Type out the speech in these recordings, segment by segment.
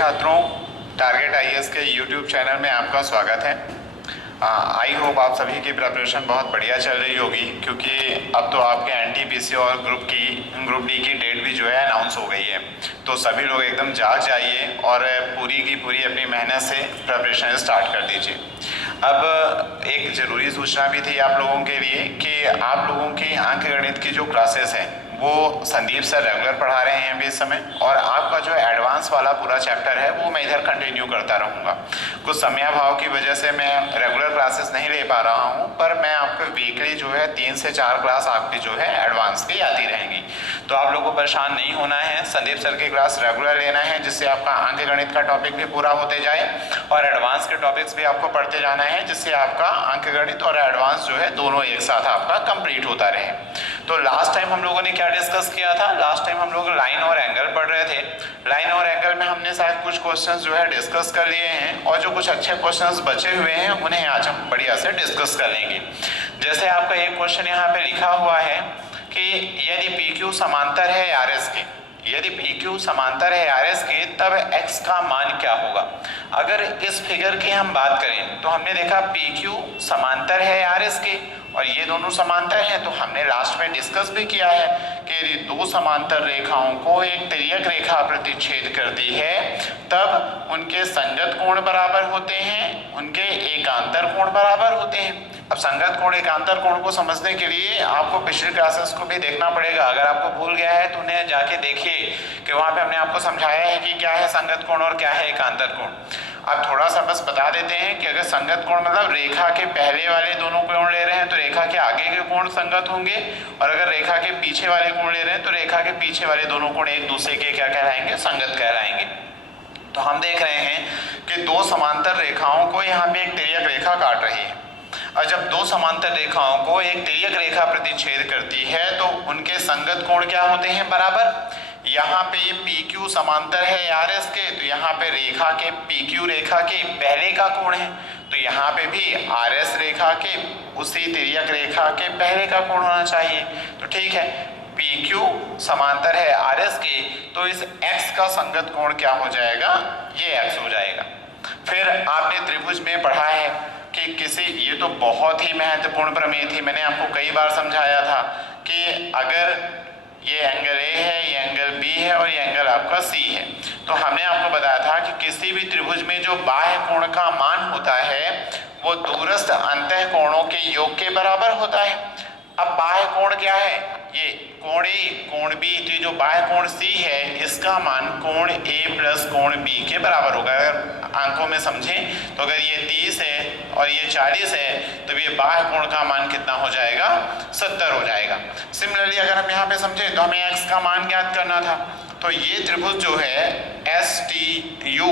छात्रों, target IAS के YouTube channel में आपका स्वागत है। आई होप आप सभी की प्रिपरेशन बहुत बढ़िया चल रही होगी, क्योंकि अब तो आपके एनटीपीसी और ग्रुप डी की डेट भी जो है अनाउंस हो गई है। तो सभी लोग एकदम जाग जाइए और पूरी की पूरी अपनी मेहनत से प्रिपरेशन स्टार्ट कर दीजिए। अब एक ज़रूरी सूचना भी थी आप लोगों के लिए कि आप लोगों की अंकगणित की जो क्लासेस हैं वो संदीप सर रेगुलर पढ़ा रहे हैं अभी इस समय, और आपका जो एडवांस वाला पूरा चैप्टर है वो मैं इधर कंटिन्यू करता रहूँगा। कुछ समयाभाव की वजह से मैं रेगुलर क्लासेस नहीं ले पा रहा हूँ, पर मैं आपको वीकली जो है 3 से 4 क्लास आपकी जो है एडवांस की आती रहेंगी। तो आप लोगों को परेशान नहीं होना है, संदीप सर की क्लास रेगुलर लेना है, जिससे आपका अंकगणित का टॉपिक भी पूरा होते जाए और एडवांस के टॉपिक्स भी आपको पढ़ते जाना है, जिससे आपका अंकगणित और एडवांस जो है दोनों एक साथ आपका कंप्लीट होता रहे। तो लास्ट टाइम हम लोगों ने क्या डिस्कस किया था? लास्ट टाइम हम लोग लाइन और एंगल पढ़ रहे थे। लाइन और एंगल में हमने शायद कुछ क्वेश्चंस जो है डिस्कस कर लिए हैं, और जो कुछ अच्छे क्वेश्चंस बचे हुए हैं उन्हें आज हम बढ़िया से डिस्कस कर लेंगे। जैसे आपका एक क्वेश्चन यहाँ पे लिखा हुआ है कि यदि PQ समांतर है RS के, यदि PQ समांतर है RS के, तब X का मान क्या होगा? अगर इस फिगर की हम बात करें तो हमने देखा PQ समांतर है RS के और ये दोनों समांतर हैं। तो हमने लास्ट में डिस्कस भी किया है कि यदि दो समांतर रेखाओं को एक तिर्यक रेखा प्रतिच्छेद करती है तब उनके संगत कोण बराबर होते हैं, उनके एकांतर कोण बराबर होते हैं। अब संगत कोण एकांतर कोण को समझने के लिए आपको पिछली क्लासेस को भी देखना पड़ेगा। अगर आपको भूल गया है तो उन्हें जाके देखिए कि वहाँ पे हमने आपको समझाया है कि क्या है संगत कोण और क्या है एकांतर कोण। अब थोड़ा सा बस बता देते हैं कि अगर संगत कोण मतलब रेखा के पहले वाले दोनों कोण ले रहे हैं तो रेखा के आगे के कोण संगत होंगे, और अगर रेखा के पीछे वाले कोण ले रहे हैं तो रेखा के पीछे वाले दोनों कोण एक दूसरे के क्या कहलाएंगे? संगत कहलाएंगे। तो हम देख रहे हैं कि दो समांतर रेखाओं को यहाँ पे एक तिर्यक रेखा काट रही है, और जब दो समांतर रेखाओं को एक तिर्यक रेखा प्रतिच्छेद करती है तो उनके संगत कोण क्या होते हैं? बराबर। यहाँ पे ये PQ समांतर है RS के, तो यहाँ पे रेखा के PQ रेखा के पहले का कोण है, तो यहाँ पे भी RS रेखा के उसी तिर्यक रेखा के पहले का कोण होना चाहिए। तो ठीक है, PQ समांतर है RS के, तो इस X का संगत कोण क्या हो जाएगा? ये X हो जाएगा। फिर आपने त्रिभुज में पढ़ा है कि किसी, ये तो बहुत ही महत्वपूर्ण प्रमेय थी, मैंने आपको कई बार समझाया था कि अगर ये एंगल A है, ये एंगल B है और ये एंगल आपका C है, तो हमने आपको बताया था कि किसी भी त्रिभुज में जो बाह्य कोण का मान होता है वो दूरस्थ अंतः कोणों के योग के बराबर होता है। अब बाह्य कोण क्या है? ये कोण A, कोण B, तो जो बाह्य कोण C है इसका मान कोण A प्लस कोण B के बराबर होगा। अगर आंखों में समझें तो अगर ये 30 है और ये 40 है तो ये बाह्य कोण का मान कितना हो जाएगा? 70 हो जाएगा। सिमिलरली अगर हम यहाँ पे समझें तो हमें x का मान ज्ञात करना था, तो ये त्रिभुज जो है STU,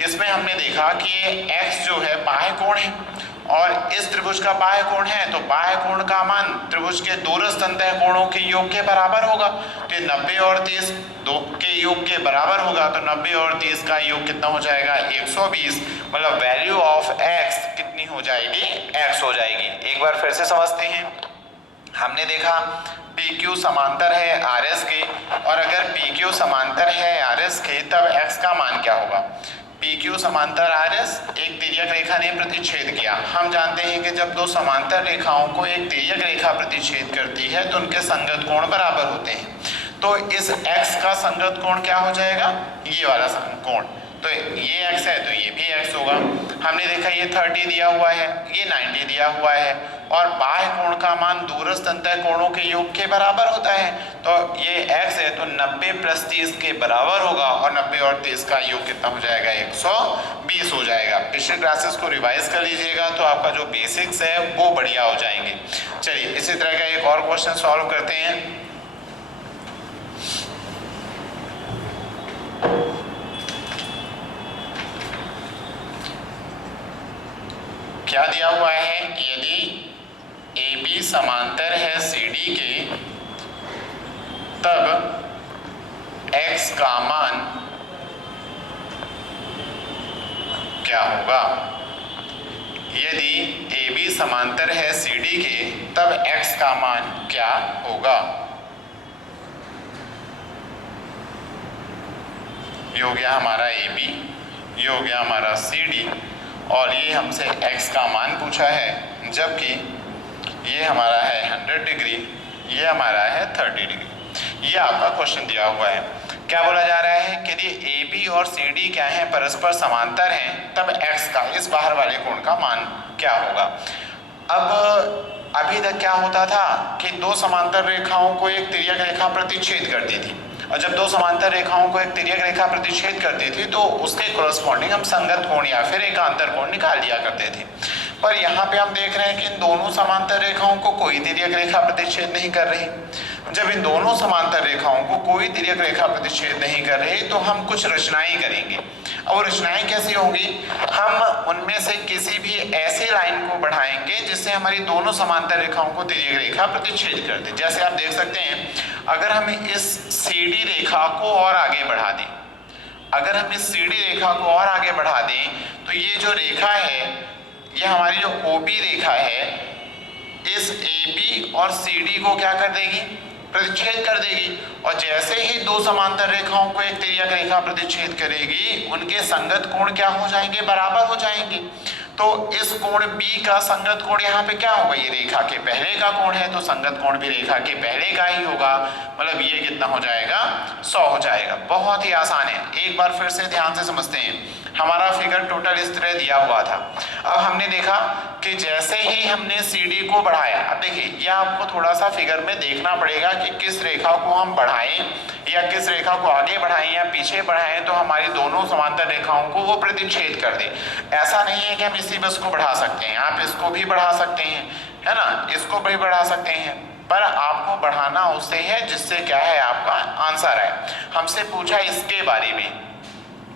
इसमें हमने देखा कि ये x जो है बाह्य कोण है और इस त्रिभुज का बाह्य कोण है, तो बाह्य कोण का मान त्रिभुज के दूरस्थ अंतः कोणों के योग के बराबर होगा। तो 90 और 30 दो के योग के बराबर होगा, तो 90 और 30 का योग कितना हो जाएगा? 120। मतलब वैल्यू ऑफ x कितनी हो जाएगी? x हो जाएगी। एक बार फिर से समझते हैं। हमने देखा PQ समांतर है RS के, और अगर PQ समांतर है RS के तब x का मान क्या होगा? PQ समांतर RS, एक तिर्यक रेखा ने प्रतिच्छेद किया। हम जानते हैं कि जब दो समांतर रेखाओं को एक तिर्यक रेखा प्रतिच्छेद करती है तो उनके संगत कोण बराबर होते हैं। तो इस x का संगत कोण क्या हो जाएगा? ये वाला कोण। तो ये x है तो ये भी x होगा। हमने देखा ये 30 दिया हुआ है, ये 90 दिया हुआ है, और बाह्य कोण का मान दूरस्थ अंतः कोणों के योग के बराबर होता है। तो ये x है तो 90 प्लस 30 के बराबर होगा, और 90 और 30 का योग कितना हो जाएगा? 120 हो जाएगा। पिछले क्लासेस को रिवाइज कर लीजिएगा तो आपका जो बेसिक्स है वो बढ़िया हो जाएंगे। चलिए इसी तरह का एक और क्वेश्चन सॉल्व करते हैं। क्या दिया हुआ है? यदि AB समांतर है CD के तब X का मान क्या होगा? यदि AB समांतर है CD के तब X का मान क्या होगा? ये हो गया हमारा AB, ये हो गया हमारा CD, और ये हमसे x का मान पूछा है, जबकि ये हमारा है 100 डिग्री, ये हमारा है 30 डिग्री। ये आपका क्वेश्चन दिया हुआ है। क्या बोला जा रहा है कि यदि AB और CD क्या है, परस्पर समांतर हैं, तब x का, इस बाहर वाले कोण का मान क्या होगा। अब अभी तक क्या होता था कि दो समांतर रेखाओं को एक तिर्यक रेखा प्रतिच्छेद करती थी, और जब दो समांतर रेखाओं को एक तिर्यक रेखा प्रतिच्छेद करती थी तो उसके कोरस्पॉन्डिंग हम संगत कोण या फिर एकांतर कोण निकाल लिया करते थे। पर यहाँ पे हम देख रहे हैं कि इन दोनों समांतर रेखाओं को कोई तिर्यक रेखा प्रतिच्छेद नहीं कर रही। जब इन दोनों समांतर रेखाओं को कोई तिर्यक रेखा प्रतिच्छेद नहीं कर रही तो हम कुछ रचनाएं करेंगे। और रचनाएं कैसी होंगी, हम उनमें से किसी भी ऐसी लाइन को बढ़ाएंगे जिससे हमारी दोनों समांतर रेखाओं को तिर्यक रेखा प्रतिच्छेद कर दे। जैसे आप देख सकते हैं, अगर हम इस CD रेखा को और आगे बढ़ा दें, अगर हम इस CD रेखा को और आगे बढ़ा दें तो ये जो रेखा है, ये हमारी जो OB रेखा है, इस AB और CD को क्या कर देगी, प्रतिच्छेद कर देगी। और जैसे ही दो समांतर रेखाओं को एक तिर्यक रेखा प्रतिच्छेद करेगी, उनके संगत कोण क्या हो जाएंगे, बराबर हो जाएंगे। तो इस कोण B का संगत कोण यहाँ पे क्या होगा, ये रेखा के पहले का कोण है तो संगत कोण भी रेखा के पहले का ही होगा, मतलब ये कितना हो जाएगा, 100 हो जाएगा। बहुत ही आसान है, एक बार फिर से ध्यान से समझते हैं। हमारा फिगर टोटल इस तरह दिया हुआ था। अब हमने देखा कि जैसे ही हमने CD को बढ़ाया, अब देखिए यह आपको थोड़ा सा फिगर में देखना पड़ेगा कि किस रेखा को हम बढ़ाएं या किस रेखा को आगे बढ़ाएं या पीछे बढ़ाएं तो हमारी दोनों समांतर रेखाओं को वो प्रतिच्छेद कर दे। ऐसा नहीं है कि हम इसी बस को बढ़ा सकते हैं, आप इसको भी बढ़ा सकते हैं, है ना, इसको भी बढ़ा सकते हैं, पर आपको बढ़ाना उससे है जिससे क्या है, आपका आंसर है। हमसे पूछा इसके बारे में,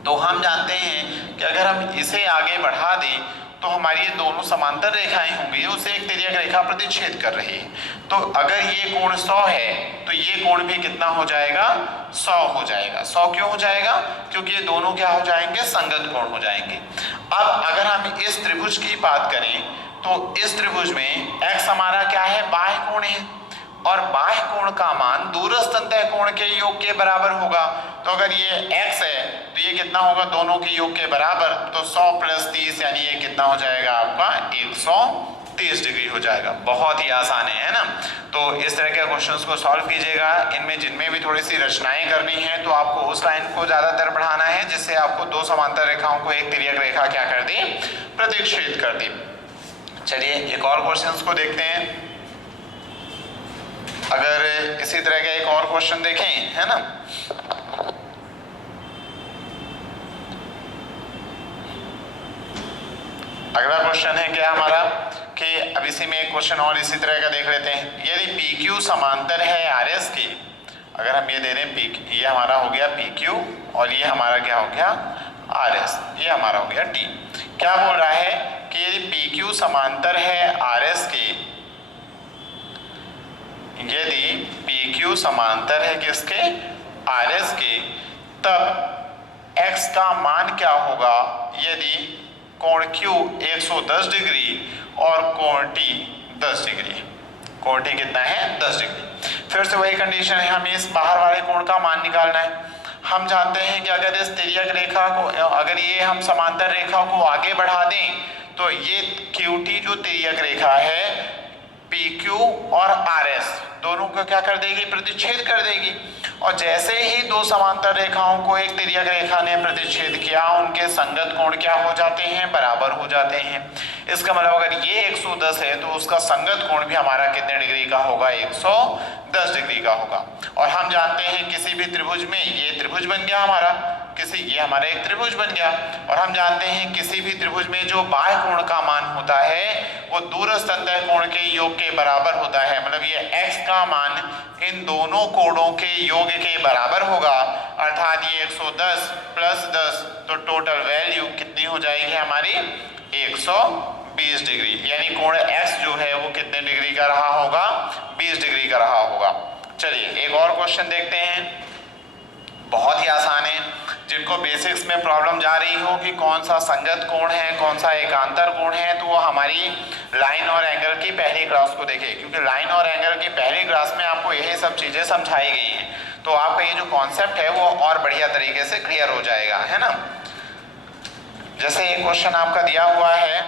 तो हम जानते हैं कि अगर हम इसे आगे बढ़ा दें तो हमारी ये दोनों समांतर रेखाएं होंगी, उसे एक तिर्यक रेखा प्रतिच्छेद कर रही है। तो अगर ये कोण 100 है तो ये कोण भी कितना हो जाएगा, 100 हो जाएगा। 100 क्यों हो जाएगा, क्योंकि ये दोनों क्या हो जाएंगे, संगत कोण हो जाएंगे। अब अगर हम इस त्रिभुज की बात करें तो इस त्रिभुज में x हमारा क्या है, बाह्य कोण है, और बाह्य कोण का मान दूरस्थ अंतः कोण के योग के बराबर होगा। तो अगर ये x है तो ये कितना होगा, दोनों के योग के बराबर, तो 100 + 30 यानी ये कितना हो जाएगा आपका 130 डिग्री हो जाएगा। बहुत ही आसान है ना। तो इस तरह के क्वेश्चंस को सॉल्व कीजिएगा। इनमें जिनमें भी थोड़ी सी रचनाएं करनी है तो आपको उस लाइन को ज्यादातर बढ़ाना है जिससे आपको दो समांतर रेखाओं को एक तिर्यक रेखा क्या कर दे, प्रतिच्छेद कर दे। चलिए एक और क्वेश्चंस को देखते हैं। अगर इसी तरह का एक और क्वेश्चन देखें, है ना, अगला क्वेश्चन है क्या हमारा कि अब इसी में एक क्वेश्चन और इसी तरह का देख लेते हैं। यदि PQ समांतर है RS के, अगर हम ये दे दें ये हमारा हो गया PQ और ये हमारा क्या हो गया RS, ये हमारा हो गया T। क्या बोल रहा है कि यदि PQ समांतर है RS के, यदि PQ समांतर है किसके, RS के, तब x का मान क्या होगा यदि कोण Q 110 डिग्री और कोण T 10 डिग्री। कोण T कितना है, 10 डिग्री। फिर से वही कंडीशन है, हमें इस बाहर वाले कोण का मान निकालना है। हम जानते हैं कि अगर इस तिर्यक रेखा को, अगर ये हम समांतर रेखा को आगे बढ़ा दें तो ये QT जो तिर्यक रेखा है PQ और RS दोनों को क्या कर देगी, प्रतिच्छेद कर देगी। और जैसे ही दो समांतर रेखाओं को एक तिर्यक रेखा ने प्रतिच्छेद किया, उनके संगत कोण क्या हो जाते हैं, बराबर हो जाते हैं। इसका मतलब अगर ये 110 है तो उसका संगत कोण भी हमारा कितने डिग्री का होगा, 110 डिग्री का होगा। और हम जानते हैं किसी भी त्रिभुज में, ये त्रिभुज बन गया हमारा, ये हमारा एक त्रिभुज बन गया। और हम जानते हैं किसी भी त्रिभुज में जो बाह्य कोण का मान होता है वो दूरस्थ अंतः कोण के योग के बराबर होता है। मतलब ये x का मान इन दोनों कोणों के योग के बराबर होगा, अर्थात ये 110 + 10, तो टोटल वैल्यू कितनी हो जाएगी हमारी, 120 डिग्री। यानी कोण x जो है वो कितने डिग्री का रहा होगा, 20 डिग्री का रहा होगा। चलिए एक और क्वेश्चन देखते हैं, बहुत ही आसान है। जिनको बेसिक्स में प्रॉब्लम जा रही हो कि कौन सा संगत कोण है, कौन सा एकांतर कोण है, तो वो हमारी लाइन और एंगल की पहली क्लास को देखें, क्योंकि लाइन और एंगल की पहली क्लास में आपको यही सब चीजें समझाई गई हैं। तो आपका ये जो कॉन्सेप्ट है वो और बढ़िया तरीके से क्लियर हो जाएगा, है ना। जैसे एक क्वेश्चन आपका दिया हुआ है,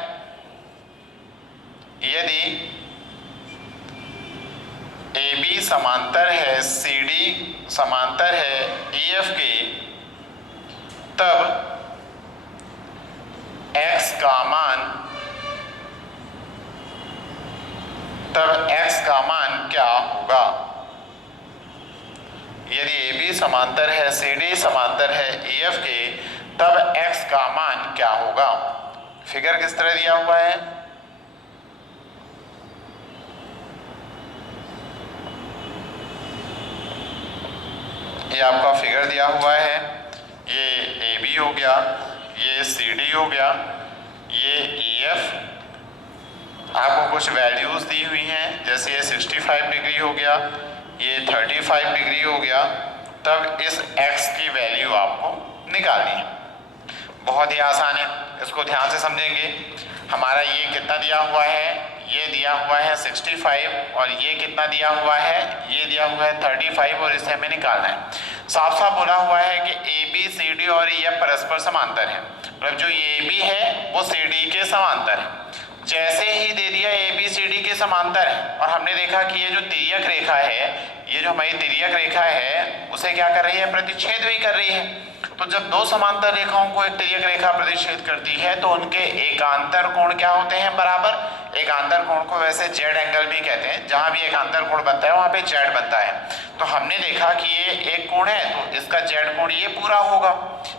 यदि AB समांतर है CD समांतर है EF के, तब x का मान क्या होगा। यदि AB समांतर है CD समांतर है EF के, तब x का मान क्या होगा। फिगर किस तरह दिया हुआ है, ये आपका फिगर दिया हुआ है, ये AB हो गया, ये CD हो गया, ये EF, आपको कुछ वैल्यूज दी हुई हैं, जैसे ये 65 डिग्री हो गया, ये 35 डिग्री हो गया, तब इस x की वैल्यू आपको निकालनी है। बहुत ही आसान है, इसको ध्यान से समझेंगे। हमारा ये कितना दिया हुआ है, ये दिया हुआ है 65 और ये कितना दिया हुआ है, ये दिया हुआ है 35 और इसे हमें निकालना है। साफ साफ बोला हुआ है कि AB CD और EF परस्पर समांतर है, मतलब जो AB है वो CD के समांतर है। जैसे ही दे दिया AB CD के समांतर है और हमने देखा कि ये जो तिर्यक रेखा है, ये जो हमारी तिर्यक रेखा है उसे क्या कर रही है, प्रतिच्छेद भी कर रही है। तो जब दो समांतर रेखाओं को एक तिर्यक रेखा प्रतिच्छेद करती है तो उनके एकांतर कोण क्या होते हैं, बराबर। एकांतर कोण को वैसे जेड एंगल भी कहते हैं, जहां भी एकांतर कोण बनता है वहां पे जेड बनता है। तो हमने देखा कि ये एक कोण है तो इसका जेड कोण ये पूरा होगा,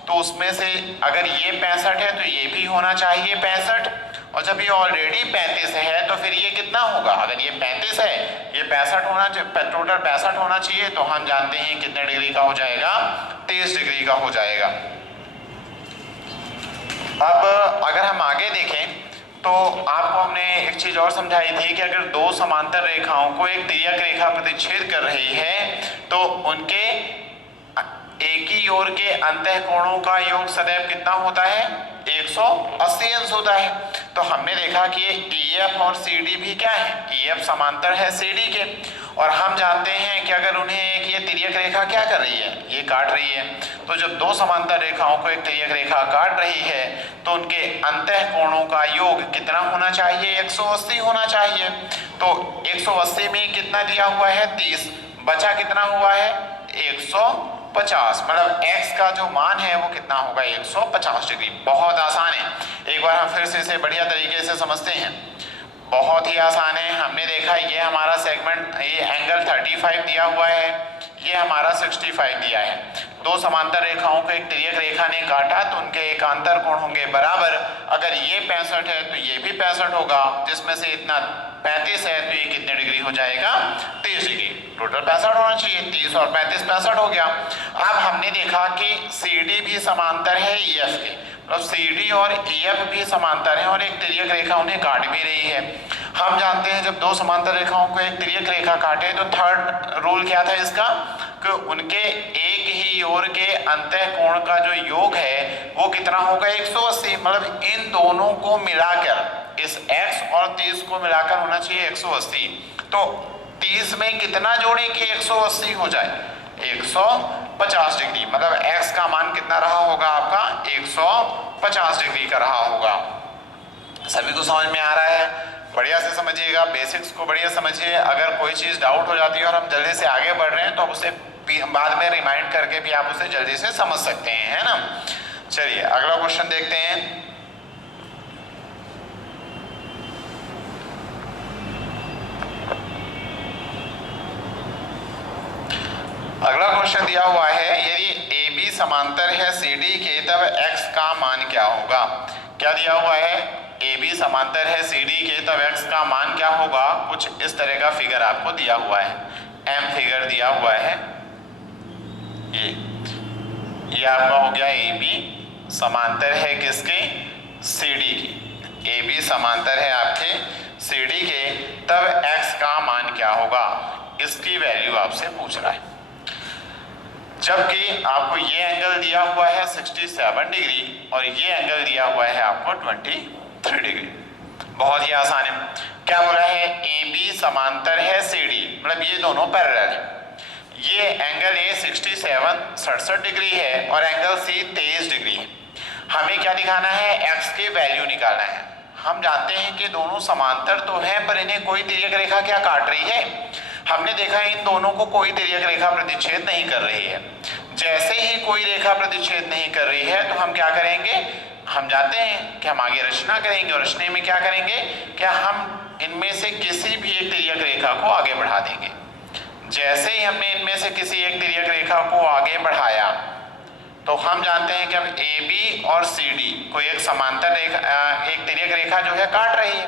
तो उसमें से अगर ये 65 है तो ये भी होना चाहिए 65, और जब ये ऑलरेडी 35 है तो फिर ये कितना होगा, अगर ये 35 है ये 65 होना चाहिए, टोटल 65 होना चाहिए, तो हम जानते हैं कितने डिग्री का हो जाएगा, 30 डिग्री का हो जाएगा। अब अगर हम आगे देखें तो आपको हमने एक चीज और समझाई थी कि अगर दो समांतर रेखाओं को एक तिर्यक रेखा प्रतिच्छेद कर रही है तो उनके एक ही ओर के अंतः कोणों का योग सदैव कितना होता है, 180 अंश होता है। तो हमने देखा कि ये EF और CD भी क्या है, EF समांतर है CD के, और हम जानते हैं कि अगर उन्हें एक ये तिर्यक रेखा क्या कर रही है, ये काट रही है, तो जब दो समांतर रेखाओं को एक तिर्यक रेखा काट रही है तो उनके अंतः कोणों का योग कितना होना चाहिए, 180 होना चाहिए। तो 180 में कितना दिया हुआ है, 30, बचा कितना हुआ है, 150, मतलब x का जो मान है वो कितना होगा, 150 डिग्री। बहुत आसान है, एक बार हम फिर से इसे बढ़िया तरीके से समझते हैं। बहुत ही आसान है, हमने देखा ये हमारा सेगमेंट, ये एंगल 35 दिया हुआ है, ये हमारा 65 दिया है। दो समांतर रेखाओं को एक तिर्यक रेखा ने काटा तो उनके एकांतर कोण होंगे बराबर। अगर ये 65 है तो ये भी 65 होगा, जिसमें से इतना 35 है तो ये कितने डिग्री हो जाएगा, 30 डिग्री। टोटल 65 होना चाहिए, 30 और 35 65 हो गया। अब हमने देखा कि CD भी समांतर है EF के, मतलब CD और EF भी समांतर हैं और एक तिर्यक रेखा उन्हें काट भी रही है। हम जानते हैं जब दो समांतर रेखाओं को एक तिर्यक रेखा काटे तो थर्ड रूल क्या था इसका, कि उनके एक ही ओर के अंतः कोण का जो योग है वो कितना होगा, 180, मतलब इन दोनों को मिलाकर, इस x और 30 को मिलाकर होना चाहिए 180। तो 30 में कितना जोड़ें कि 180 हो जाए, 150 डिग्री, मतलब x का मान कितना रहा होगा आपका, 150 डिग्री का रहा होगा। सभी को समझ में आ रहा है, बढ़िया से समझिएगा, बेसिक्स को बढ़िया समझिए। अगर कोई चीज डाउट हो जाती है और हम जल्दी से आगे बढ़ रहे हैं तो आप उसे बाद में रिमाइंड करके भी आप उसे जल्दी से समझ सकते हैं, है ना। चलिए अगला क्वेश्चन देखते हैं। अगला क्वेश्चन दिया हुआ है, यदि AB समांतर है CD के तब x का मान क्या होगा। क्या दिया हुआ है, AB समांतर है CD के तब x का मान क्या होगा। कुछ इस तरह का फिगर आपको दिया हुआ है, M फिगर दिया हुआ है, ये आपका हो गया AB समांतर है किसके, CD के। AB समांतर है आपके CD के, तब x का मान क्या होगा, इसकी वैल्यू आपसे पूछ रहा है। जबकि आपको ये एंगल दिया हुआ है 67 डिग्री और ये एंगल दिया हुआ है आपको 23 डिग्री। बहुत ही आसान है। क्या बोला है, AB समांतर है CD, मतलब ये दोनों पैरेलल है। ये एंगल ए 67 डिग्री है और एंगल सी 23 डिग्री है। हमें क्या दिखाना है, एक्स की वैल्यू निकालना है। हम जानते हैं कि दोनों समांतर तो हैं पर इन्हें कोई तिर्यक रेखा क्या काट रही है। हमने देखा इन दोनों को कोई तिर्यक रेखा प्रतिच्छेद नहीं कर रही है। जैसे ही कोई रेखा प्रतिच्छेद नहीं कर रही है तो हम क्या करेंगे, हम जानते हैं कि हम आगे रचना करेंगे और रचने में क्या करेंगे, क्या हम इनमें से किसी भी एक तिर्यक रेखा को आगे बढ़ा देंगे। जैसे ही हमने इनमें से किसी एक तिर्यक रेखा को आगे बढ़ाया तो हम जानते हैं कि अब ए बी और सी डी को एक समांतर रेखा, एक तिर्यक रेखा जो है काट रही है।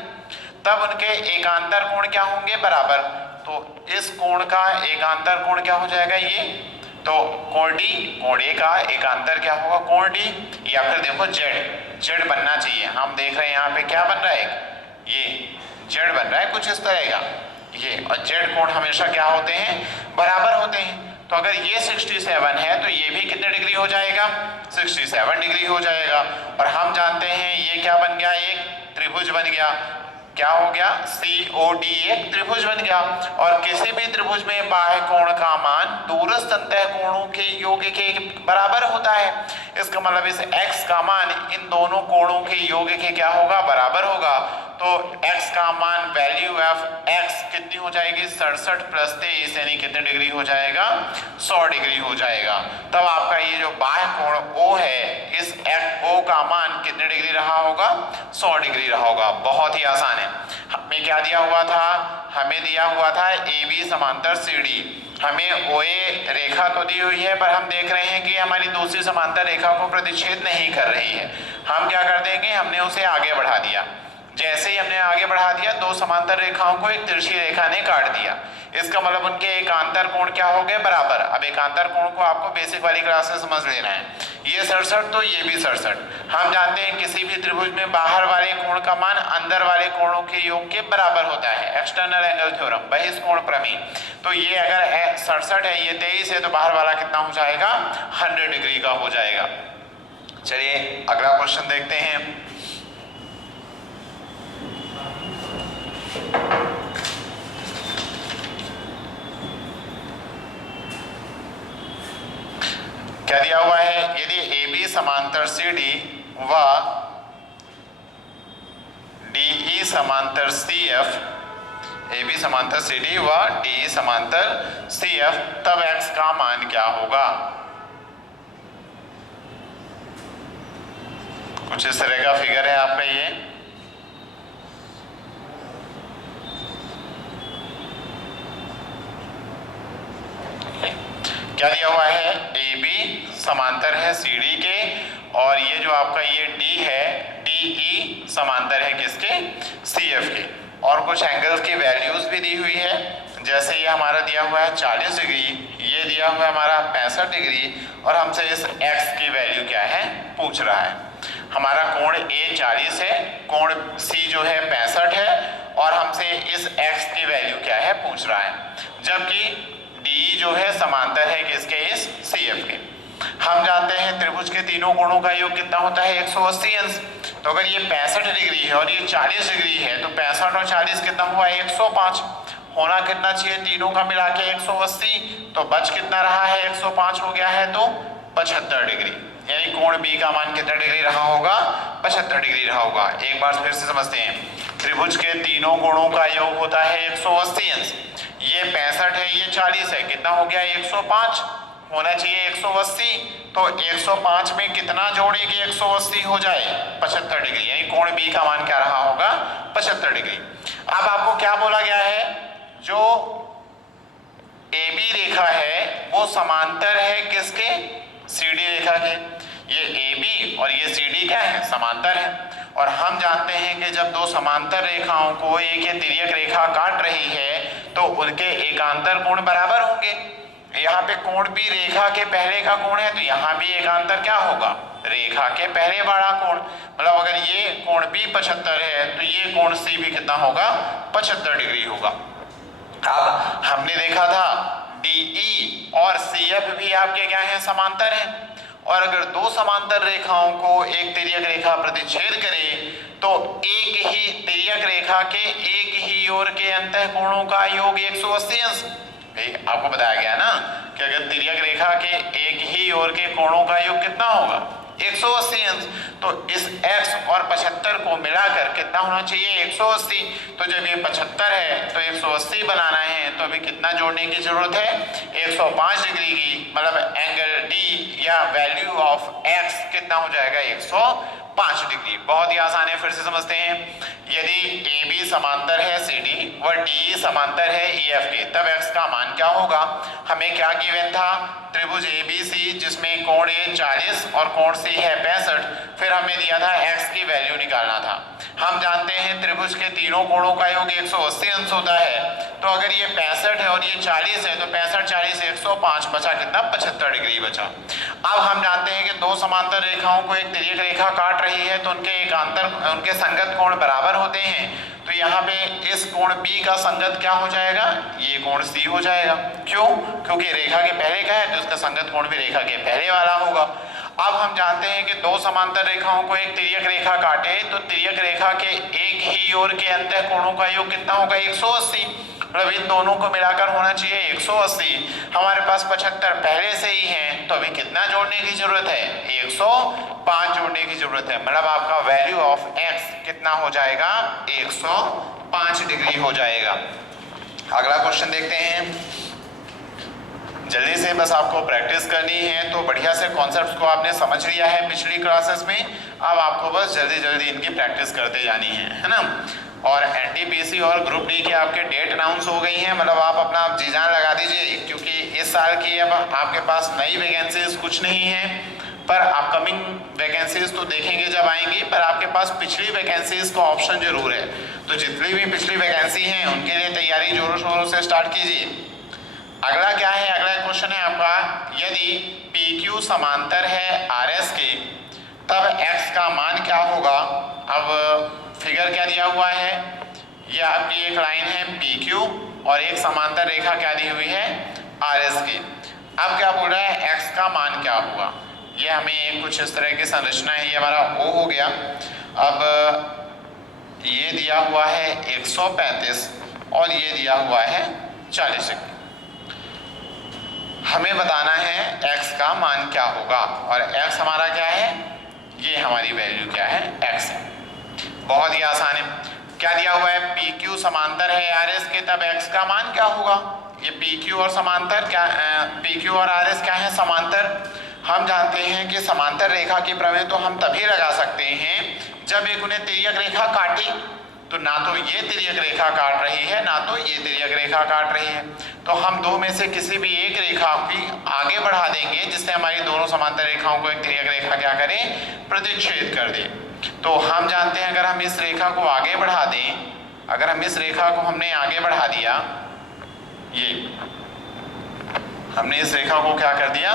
तब उनके एकांतर कोण क्या होंगे, बराबर। तो इस कोण का एकांतर कोण क्या हो जाएगा, ये तो कोण डी, कोण ए का एकांतर क्या होगा, कोण डी। या फिर देखो जेड, जेड बनना चाहिए। हम देख रहे हैं यहाँ पे क्या बन रहा है, ये जेड बन रहा है कुछ इस तरह का ये। और जेड कोण हमेशा क्या होते हैं, बराबर होते हैं। तो अगर ये 67 है तो ये भी कितने डिग्री हो जाएगा, 67 डिग्री हो जाएगा। और हम जानते हैं ये क्या बन गया, एक त्रिभुज बन गया। क्या हो गया, COD एक त्रिभुज बन गया। और किसी भी त्रिभुज में बाह्य कोण का मान दूरस्थ अंतः कोणों के योग के बराबर होता है। इसका मतलब इस x का मान इन दोनों कोणों के योग के क्या होगा, बराबर होगा। तो x का मान वैल्यू ऑफ x कितनी हो जाएगी, 67 प्लस 23 यानी कितने डिग्री हो जाएगा, 100 डिग्री हो जाएगा। तब आपका ये जो बाह्य कोण O है, इस O का मान कितने डिग्री रहा होगा, 100 डिग्री रहा होगा। बहुत ही आसान है। हमें क्या दिया हुआ था, हमें दिया हुआ था AB समांतर CD। हमें OA रेखा तो दी हुई है पर हम देख रहे हैं कि हमारी दूसरी समांतर रेखा को प्रतिच्छेद नहीं कर रही है। हम क्या कर देंगे, हमने उसे आगे बढ़ा दिया। जैसे ही हमने आगे बढ़ा दिया, दो समांतर रेखाओं को एक तिरछी रेखा ने काट दिया। इसका मतलब उनके एकांतर कोण क्या हो गए, बराबर। अब एकांतर कोण को आपको बेसिक वाली क्लास में समझ लेना है। ये 67 तो ये भी 67। हम जानते हैं किसी भी त्रिभुज में बाहर वाले कोण का मान अंदर वाले कोणों के योग के बराबर होता है, एक्सटर्नल एंगल थ्योरम, बहिष्कोण प्रमेय। तो ये अगर 67 है, ये 23 है, तो बाहर वाला कितना हो जाएगा, 100 डिग्री का हो जाएगा। चलिए अगला क्वेश्चन देखते हैं। क्या दिया हुआ है, यदि AB समांतर CD व DE समांतर CF, AB समांतर CD व DE समांतर CF, तब x का मान क्या होगा। कुछ इस तरह का फिगर है आपका ये। क्या दिया हुआ है, AB समांतर है CD के और ये जो आपका ये D है, DE समांतर है किसके, CF के। और कुछ एंगल्स की वैल्यूज भी दी हुई है। जैसे ये हमारा दिया हुआ है 40 डिग्री, ये दिया हुआ है हमारा 65 डिग्री और हमसे इस x की वैल्यू क्या है पूछ रहा है। हमारा कोण A 40 है, कोण C जो है 65 है और हमसे इस x की वैल्यू क्या है पूछ रहा है। जबकि DE जो है समांतर है किसके, इस CF के। हम जानते हैं त्रिभुज के तीनों कोणों का योग कितना होता है, 180 अंश। तो अगर ये 65 डिग्री है और ये 40 डिग्री है तो 65 और 40 कितना हुआ, 105। होना कितना चाहिए तीनों का मिला के 180, तो बच कितना रहा है, 105 हो गया है तो 75 डिग्री। यानी कोण B का मान कितना डिग्री रहा होगा, 75 डिग्री रहा होगा। एक बार फिर से समझते हैं, त्रिभुज के तीनों कोणों का योग होता है 180 अंश। ये 65 है, ये 40 है, कितना हो गया 105, होना चाहिए 180। तो 105 में कितना जोड़े कि 180 हो जाए, 75 डिग्री। यानी कोण B का मान क्या रहा होगा, 75 डिग्री। अब आपको क्या बोला गया है, जो AB रेखा है वो समांतर है किसके, CD रेखा के। ये AB और ये CD क्या है, समांतर है। और हम जानते हैं कि जब दो समांतर रेखाओं को एक ही तिर्यक रेखा काट रही है तो उनके एकांतर कोण बराबर होंगे। यहाँ पे कोण B रेखा के पहले का कोण है तो यहाँ भी एकांतर क्या होगा, रेखा के पहले वाला कोण। मतलब अगर ये कोण B 75 है तो ये कोण C भी कितना होगा, 75 डिग्री होगा। अब हमने देखा था DE और CF भी आपके क्या हैं, समांतर हैं। और अगर दो समांतर रेखाओं को एक तिर्यक रेखा प्रतिच्छेद करे तो एक ही तिर्यक रेखा के एक ही ओर के अंतः कोणों का योग 180 अंश। भाई आपको बताया गया ना कि अगर तिर्यक रेखा के एक ही ओर के कोणों का योग कितना होगा 180 अंश, तो इस x और 75 को मिलाकर कितना होना चाहिए 180। तो जब ये 75 है तो 180 बनाना है, तो अभी कितना जोड़ने की जरूरत है 105 डिग्री की, मतलब एंगल D या वैल्यू ऑफ x कितना हो जाएगा 105 डिग्री। बहुत ही आसान है, फिर से समझते हैं। यदि AB समांतर है CD व DE समांतर है EF के, तब x का मान क्या होगा। हमें क्या गिवन था, त्रिभुज ABC जिसमें कोण A 40 और कोण C है 65, फिर हमें दिया था x की वैल्यू निकालना था। हम जानते हैं त्रिभुज के तीनों कोणों का योग 180 अंश होता है, तो अगर ये 65 है और ये 40 है तो 65 40 105 बचा कितना 75 डिग्री बचा। अब हम जानते हैं कि दो समांतर रेखाओं को एक तिर्यक रेखा काट रही है तो उनके संगत कोण बराबर होते हैं। तो यहाँ पे इस कोण B का संगत क्या हो जाएगा, ये कोण C हो जाएगा। क्यों, क्योंकि रेखा के पहले का है तो उसका संगत कोण भी रेखा के पहले वाला होगा। अब हम जानते हैं कि दो समांतर रेखाओं को एक तिर्यक रेखा काटे तो तिर्यक रेखा के एक ही ओर के अंतः कोणों का योग कितना होगा 180, मतलब इन दोनों को मिलाकर होना चाहिए 180। हमारे पास 75 पहले से ही है, तो अभी कितना जोड़ने की जरूरत है 105 जोड़ने की जरूरत है, मतलब आपका वैल्यू ऑफ x कितना हो जाएगा 105 डिग्री हो जाएगा। अगला क्वेश्चन देखते हैं। जल्दी से बस आपको प्रैक्टिस करनी है, तो बढ़िया से कॉन्सेप्ट्स को आपने समझ लिया है पिछली क्लासेस में, अब आपको बस जल्दी जल्दी इनकी प्रैक्टिस करते जानी है ना। और एनटीपीसी और ग्रुप डी की आपके डेट अनाउंस हो गई हैं, मतलब आप अपना जी जान लगा दीजिए, क्योंकि इस साल की अब आपके पास नई वैकेंसीज कुछ नहीं है, पर अपकमिंग वैकेंसीज तो देखेंगे जब आएंगी, पर आपके पास पिछली वैकेंसीज का ऑप्शन जरूर है। तो जितनी भी पिछली वैकेंसी हैं उनके लिए तैयारी जोरों शोरों से स्टार्ट कीजिए। अगला क्या है, अगला क्वेश्चन है आपका, यदि PQ समांतर है RS के, तब x का मान क्या होगा। अब फिगर क्या दिया हुआ है, यह आपकी एक लाइन है PQ और एक समांतर रेखा क्या दी हुई है RS की। अब क्या बोल रहा है x का मान क्या होगा, ये हमें कुछ इस तरह की संरचना है, ये हमारा O हो गया। अब ये दिया हुआ है 135 और ये दिया हुआ है 40। हमें बताना है x का मान क्या होगा, और x हमारा क्या है, ये हमारी वैल्यू क्या है x है। बहुत ही आसान है। क्या दिया हुआ है, PQ समांतर है RS के, तब x का मान क्या होगा। ये PQ और समांतर क्या, PQ और RS क्या है समांतर। हम जानते हैं कि समांतर रेखा की प्रमेय तो हम तभी लगा सकते हैं जब एक उन्हें तिर्यक रेखा काटे, तो ना तो ये तिर्यक रेखा काट रही है ना तो ये तिर्यक रेखा काट रही है, तो हम दो में से किसी भी एक रेखा की आगे बढ़ा देंगे जिससे हमारी दोनों समांतर रेखाओं को एक तिर्यक रेखा क्या करे, प्रतिच्छेद कर दे। तो हम जानते हैं अगर हम इस रेखा को आगे बढ़ा दें, अगर हम इस रेखा को हमने आगे बढ़ा दिया, ये हमने इस रेखा को क्या कर दिया,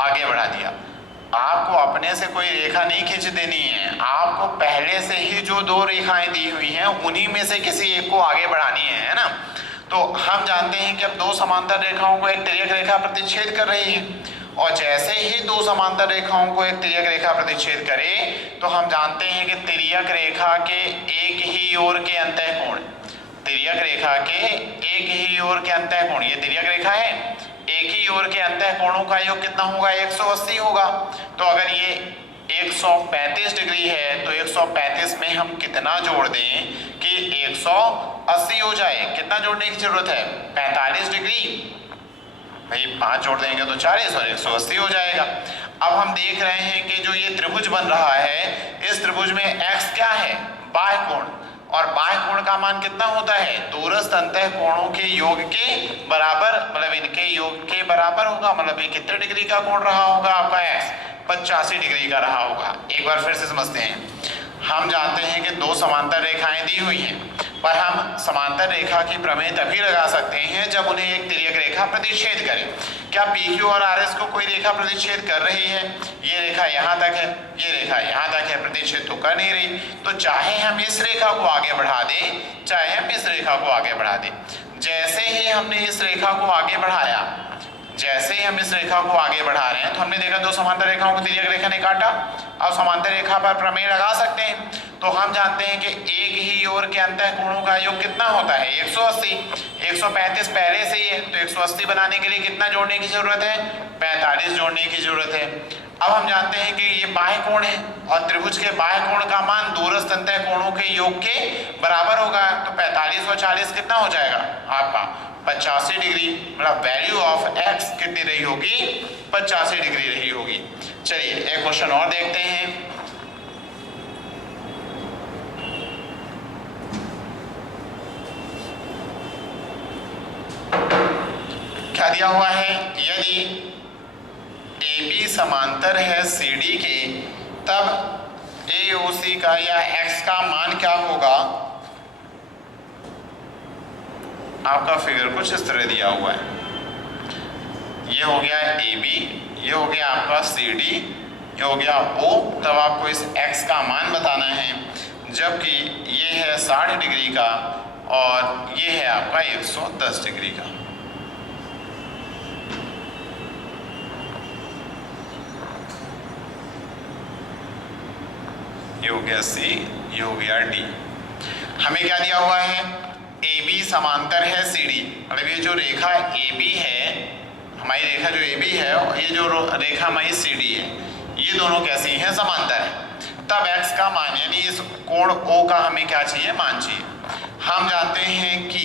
आगे बढ़ा दिया। आपको अपने से कोई रेखा नहीं खींच देनी है, आपको पहले से ही जो दो रेखाएं दी हुई हैं उन्हीं में से किसी एक को आगे बढ़ानी है ना। तो हम जानते हैं कि अब दो समांतर रेखाओं को एक तिर्यक रेखा प्रतिच्छेद कर रही है, और जैसे ही दो समांतर रेखाओं को एक तिर्यक रेखा प्रतिच्छेद करे तो हम जानते हैं कि तिर्यक रेखा के एक ही ओर के अंतःकोण, तिर्यक रेखा के एक ही ओर के अंतःकोण, ये तिर्यक रेखा है, एक ही ओर के अंतःकोणों का योग कितना होगा 180 होगा। तो अगर ये 135 डिग्री है तो 135 में हम कितना जोड़ दें कि 180 हो जाए, कितना जोड़ने की जरूरत है 45 डिग्री, भाई 5 जोड़ देंगे तो 40 और 180 हो जाएगा। अब हम देख रहे हैं कि जो ये त्रिभुज बन रहा है, इस त्रिभुज में x क्या है, बाह्य कोण, और बाह्य कोण का मान कितना होता है दूरस्थ अंतःकोणों के योग के बराबर, मतलब इनके योग के बराबर होगा, मतलब ये कितने डिग्री का कोण रहा होगा आपका x 85 डिग्री का रहा होगा। एक बार फिर से समझते हैं। हम जानते हैं कि दो समांतर रेखाएं दी हुई हैं, पर हम समांतर रेखा की प्रमेय तभी लगा सकते हैं जब उन्हें एक तिर्यक रेखा प्रतिच्छेद करे। क्या PQ और RS को कोई रेखा प्रतिच्छेद कर रही है, ये रेखा यहाँ तक है, ये रेखा यहाँ तक है, प्रतिच्छेद तो कर नहीं रही, तो चाहे हम इस रेखा को आगे बढ़ा दें चाहे हम इस रेखा को आगे बढ़ा दें, जैसे ही हमने इस रेखा को आगे बढ़ाया, जैसे ही हम इस रेखा को आगे बढ़ा रहे हैं तो हमने देखा दो समांतर रेखाओं को तिर्यक रेखा ने काटा। अब समांतर रेखा पर प्रमेय लगा सकते हैं, तो तो हम जानते हैं कि एक ही ओर के अंतः कोणों का योग कितना होता है 180। 135 पहले से ही है, तो 180 बनाने के लिए कितना जोड़ने की जरूरत है 45 जोड़ने की जरूरत है। अब हम जानते हैं कि ये बाह्य कोण है और त्रिभुज के बाह्य कोण का मान दूरस्थ अंतः कोणों के योग के बराबर होगा, तो 45 और 40 कितना हो जाएगा आपका 85 डिग्री, मतलब वैल्यू ऑफ x कितनी रही होगी 85 डिग्री रही होगी। चलिए एक क्वेश्चन और देखते हैं। क्या दिया हुआ है, यदि AB समांतर है CD के तब AOC का या x का मान क्या होगा। आपका फिगर कुछ इस तरह दिया हुआ है, ये हो गया AB, ये हो गया आपका CD, ये हो गया O, तब आपको इस x का मान बताना है, जबकि ये है 60 डिग्री का और ये है आपका 110 डिग्री का। ये हो गया C, ये हो गया D। हमें क्या दिया हुआ है, AB समांतर है CD, मतलब ये जो रेखा AB है, हमारी रेखा जो AB है और ये जो रेखा हमारी CD है, ये दोनों कैसी हैं समांतर है। तब x का मान यानी इस कोण O का हमें क्या चाहिए मान चाहिए। हम जानते हैं कि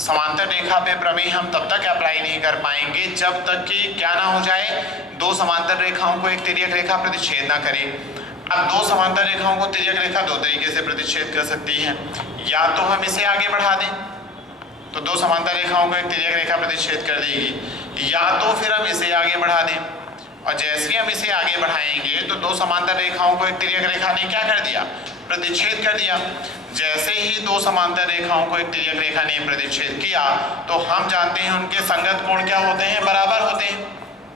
समांतर रेखा पे प्रमेय हम तब तक अप्लाई नहीं कर पाएंगे जब तक कि क्या ना हो जाए, दो समांतर रेखाओं को एक तिर्यक रेखा प्रतिच्छेद ना करे। अब दो समांतर रेखाओं को तिर्यक रेखा दो तरीके से प्रतिच्छेद कर सकती है, या तो हम इसे आगे बढ़ा दें तो दो समांतर रेखाओं को एक तिर्यक रेखा प्रतिच्छेद कर देगी, या तो फिर हम इसे आगे बढ़ा दें और जैसे ही हम इसे आगे बढ़ाएंगे तो दो समांतर रेखाओं को एक तिर्यक रेखा ने क्या कर दिया प्रतिच्छेद कर दिया। जैसे ही दो समांतर रेखाओं को एक तिर्यक रेखा ने प्रतिच्छेद किया तो हम जानते हैं उनके संगत कोण क्या होते हैं बराबर होते हैं,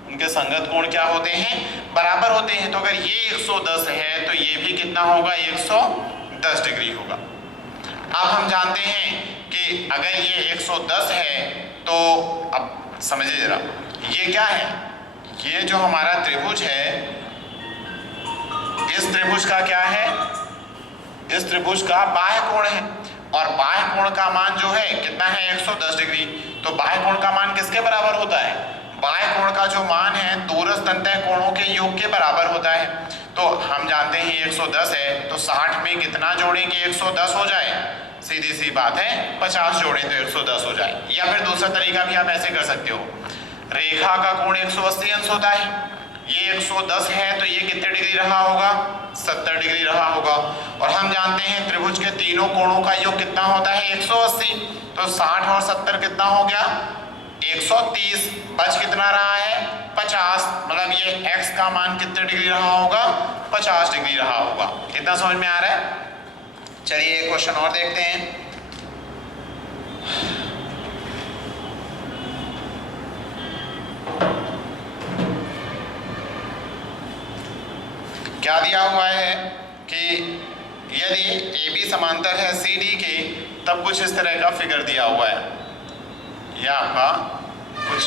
उनके संगत कोण क्या होते हैं बराबर होते हैं। तो अगर ये 110 है तो ये भी कितना होगा 110 डिग्री होगा। अब हम जानते हैं कि अगर ये 110 है तो अब समझिए जरा ये क्या है, ये जो हमारा त्रिभुज है इस त्रिभुज का क्या है, इस त्रिभुज का बाह्य कोण है और बाह्य कोण का मान जो है कितना है 110 डिग्री। तो बाह्य कोण का मान किसके बराबर होता है, बाह्य कोण का जो मान है दूरस्थ अंतः कोणों के योग के बराबर होता है। तो हम जानते हैं 110 है तो 60 में कितना जोड़ेंगे 110 हो जाए, सीधी सी बात है 50 जोड़ें तो 110 हो जाए। या फिर दूसरा तरीका भी आप ऐसे कर सकते हो, रेखा का कोण 180 अंश होता है, ये 110 है तो ये कितने डिग्री रहा होगा 70 डिग्री रहा होगा। और हम जानते हैं त्रिभुज के तीनों कोणों का योग कितना होता है 180, तो 60 और 70 कितना हो गया 130, बच कितना रहा है 50, मतलब ये x का मान कितने डिग्री रहा होगा 50 डिग्री रहा होगा। कितना समझ में आ रहा है। चलिए एक क्वेश्चन और देखते हैं। क्या दिया हुआ है कि यदि AB समांतर है CD के तब कुछ इस तरह का फिगर दिया हुआ है, यह आपका कुछ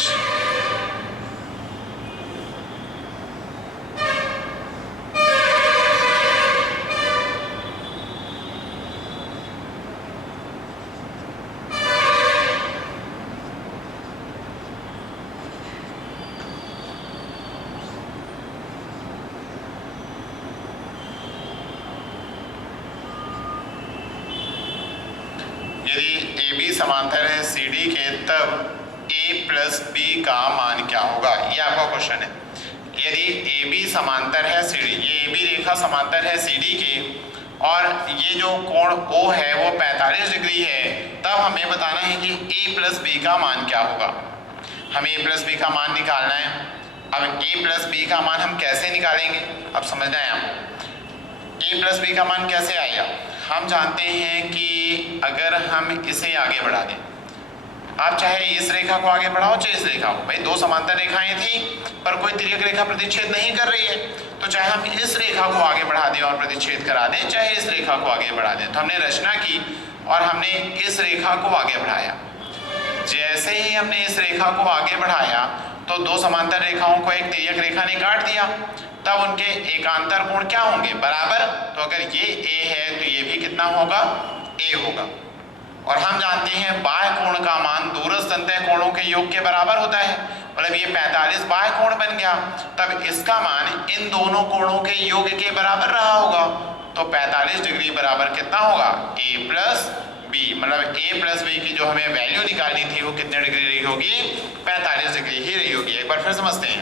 यदि AB समांतर है CD के तब A प्लस B का मान क्या होगा, ये आपका क्वेश्चन है। यदि AB समांतर है CD, ये AB रेखा समांतर है CD के और ये जो कोण O है वो 45 डिग्री है, तब हमें बताना है कि A प्लस B का मान क्या होगा। हमें A प्लस B का मान निकालना है। अब A प्लस B का मान हम कैसे निकालेंगे, अब समझना है आपको। A प्लस B का मान कैसे आएगा, हम जानते हैं कि अगर हम इसे आगे बढ़ा दें, आप चाहे इस रेखा को आगे बढ़ाओ चाहे इस रेखा को, भाई दो समांतर रेखाएं थी पर कोई तिर्यक रेखा प्रतिच्छेद नहीं कर रही है, तो चाहे हम इस रेखा को आगे बढ़ा दें और प्रतिच्छेद करा दें, चाहे इस रेखा को आगे बढ़ा दें। तो हमने रचना की और हमने इस रेखा को आगे बढ़ाया, जैसे ही हमने इस रेखा को आगे बढ़ाया तो दो समांतर रेखाओं को एक तिर्यक रेखा ने काट दिया, तब उनके एकांतर कोण क्या होंगे? बराबर। तो अगर ये ए है तो ये भी कितना होगा? ए होगा। और हम जानते हैं बाह्य कोण का मान दूरस्थ अंतः कोणों के योग के बराबर होता है। मतलब ये 45 बाह्य कोण बन गया, तब इसका मान इन दोनों कोणों के योग के बराबर रहा होगा। तो 45 डिग्री बराबर कितना होगा? ए प्लस बी। मतलब ए प्लस बी की जो हमें वैल्यू निकालनी थी वो कितने डिग्री रही होगी? 45 डिग्री ही रही होगी। एक बार फिर समझते हैं।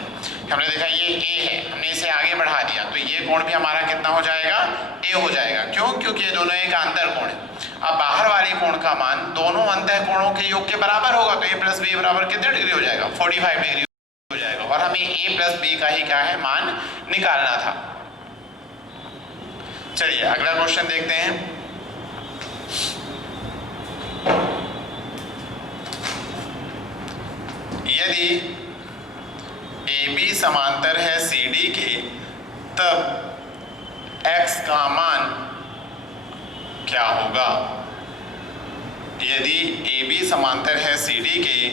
हमने देखा ये ए है, हमने इसे आगे बढ़ा दिया तो ये कोण भी हमारा कितना हो जाएगा? ए हो जाएगा। क्यों? क्योंकि ये दोनों एक अंतर कोण है। अब बाहर वाले कोण का मान दोनों अंतः कोणों के योग के बराबर होगा, तो ए प्लस बी बराबर कितने डिग्री हो जाएगा? 45 डिग्री हो जाएगा। और हमें ए प्लस बी का ही क्या है? मान निकालना था। चलिए अगला क्वेश्चन देखते हैं। यदि AB समांतर है CD के, तब X का मान क्या होगा? यदि AB समांतर है CD के,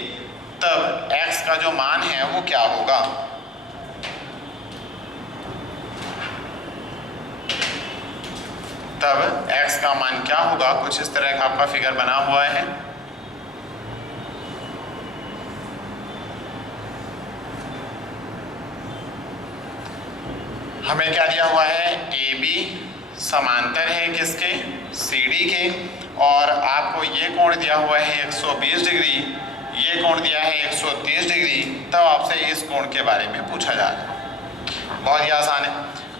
तब X का जो मान है वो क्या होगा? तब X का मान क्या होगा? कुछ इस तरह का आपका फिगर बना हुआ है। हमें क्या दिया हुआ है? AB समांतर है किसके? CD के। और आपको ये कोण दिया हुआ है 120 डिग्री, ये कोण दिया है 130 डिग्री। तब आपसे इस कोण के बारे में पूछा जा रहा है। बहुत ही आसान है।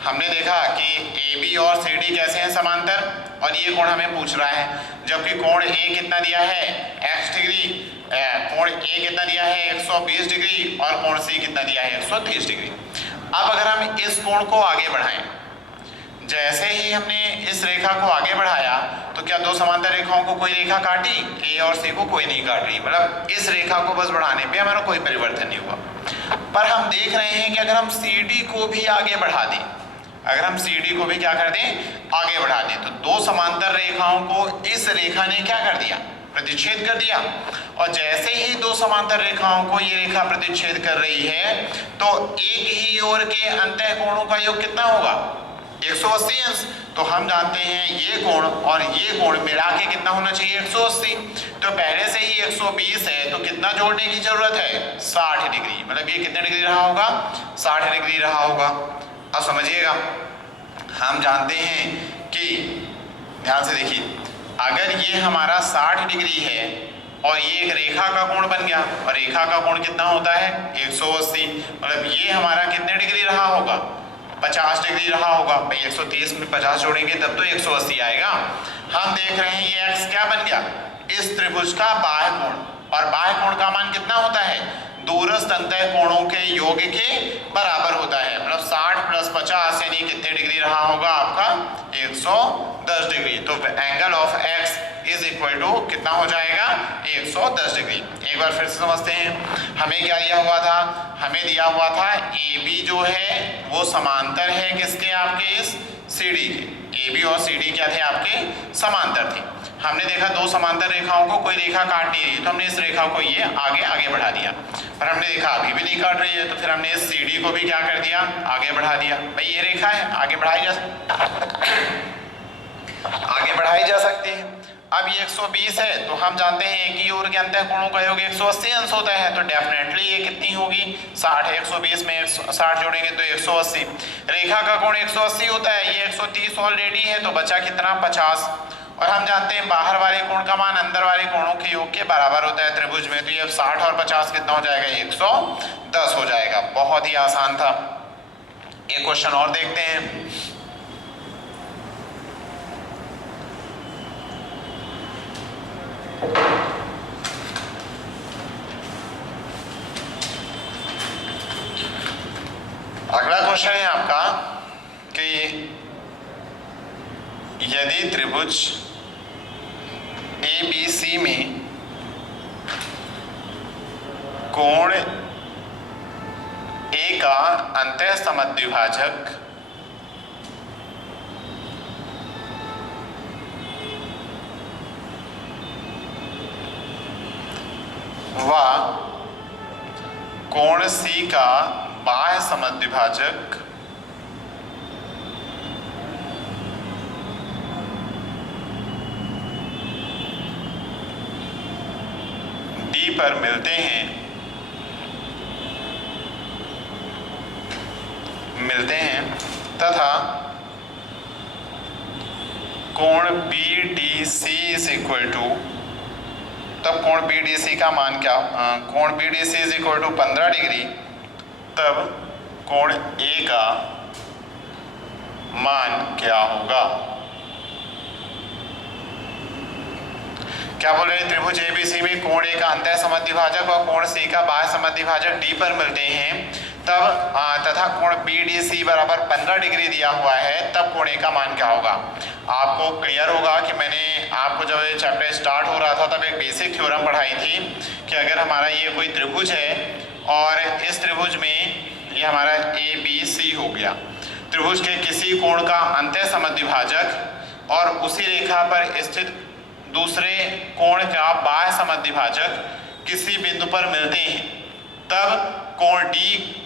हमने देखा कि AB और CD कैसे हैं? समांतर। और ये कोण हमें पूछ रहा है, जबकि कोण A कितना दिया है? x degree. कोण A कितना दिया है? 120 डिग्री। और कोण C कितना दिया है? 130 डिग्री। अब अगर हम इस कोण को आगे बढ़ाएं, जैसे ही हमने इस रेखा को आगे बढ़ाया तो क्या दो समांतर रेखाओं को कोई रेखा काटी? A और C को कोई नहीं काट रही। मतलब इस रेखा को बस बढ़ाने पे हमारा कोई परिवर्तन नहीं हुआ। पर हम देख रहे हैं कि अगर हम CD को भी आगे बढ़ा दें, अगर हम CD को भी क्या कर दें? आगे बढ़ा दें, तो दो समांतर रेखाओं को इस रेखा ने क्या कर दिया? प्रतिच्छेद कर दिया। और जैसे ही दो समांतर रेखाओं को ये रेखा प्रतिच्छेद कर रही है तो एक ही ओर के अंतः कोणों का योग कितना होगा? 180 अंश। तो हम जानते हैं ये कोण और ये कोण मिला के कितना होना चाहिए? 180। तो पहले से ही 120 है तो कितना जोड़ने की जरूरत है? 60 डिग्री। मतलब ये कितने डिग्री रहा होगा? 60 डिग्री रहा होगा। अब समझिएगा, हम जानते हैं कि ध्यान से देखिए, अगर ये हमारा 60 डिग्री है और ये एक रेखा का कोण बन गया, और रेखा का कोण कितना होता है? 180। मतलब ये हमारा कितने डिग्री रहा होगा? 50 डिग्री रहा होगा। भाई 130 में 50 जोड़ेंगे तब तो 180 आएगा। हम देख रहे हैं ये x क्या बन गया? इस त्रिभुज का बाह्य कोण। और बाह्य कोण का मान कितना होता है? दूरस्थ अंतः कोणों के योग के बराबर होता है। मतलब 60 प्लस 50 यानी कितने डिग्री रहा होगा आपका? 110 डिग्री। तो angle of x is equal to कितना हो जाएगा? 110 डिग्री। एक बार फिर से समझते हैं, हमें क्या दिया हुआ था? हमें दिया हुआ था AB जो है वो समांतर है किसके? आपके इस CD के। AB और CD क्या थे? आपके समांतर थे। हमने देखा दो समांतर रेखाओं को कोई रेखा काट नहीं रही, तो हमने इस रेखा को ये आगे आगे बढ़ा दिया। पर हमने देखा अभी भी नहीं काट रही है, तो फिर हमने इस CD को भी क्या कर दिया? आगे बढ़ा दिया। भाई ये रेखा है, आगे बढ़ाई जा सकती है। अब ये 120 है तो हम जानते हैं एक ही ओर के अंतः कोणों का योग 180 अंश होता है। तो डेफिनेटली ये कितनी होगी? 60 है। 120 में 60 जोड़ेंगे तो 180। रेखा का कोण 180 होता है, ये 130 ऑलरेडी है, तो बचा कितना? 50। और हम जानते हैं बाहर वाले कोण का मान अंदर वाले कोणों के योग के बराबर होता है त्रिभुज में। तो ये 60 और 50 कितना हो जाएगा? 110 हो जाएगा। बहुत ही आसान था। एक क्वेश्चन और देखते हैं। अगला क्वेश्चन है आपका कि यदि त्रिभुज ABC में कोण A का अंतः समद्विभाजक व कोण सी का बाह्य समद्विभाजक डी पर मिलते हैं तथा कोण BDC इज इक्वल टू, तब कोण BDC का मान क्या, कोण BDC is equal to 15 degree, तब कोण A का मान क्या होगा। क्या बोल रहे हैं, त्रिभुज ABC में कोण A का अंतः समद्विभाजक और कोण C का बाह्य समद्विभाजक D पर मिलते हैं, तब तथा कोण BDC बराबर 15 डिग्री दिया हुआ है, तब कोण A का मान क्या होगा। आपको क्लियर होगा कि मैंने आपको जब ये चैप्टर स्टार्ट हो रहा था तब एक बेसिक थ्योरम पढ़ाई थी कि अगर हमारा ये कोई त्रिभुज है और इस त्रिभुज में ये हमारा ABC हो गया, त्रिभुज के किसी कोण का अंतः समद्विभाजक और उसी रेखा पर स्थित दूसरे कोण का बाह्य समद्विभाजक किसी बिंदु पर मिलते हैं, तब कोण D,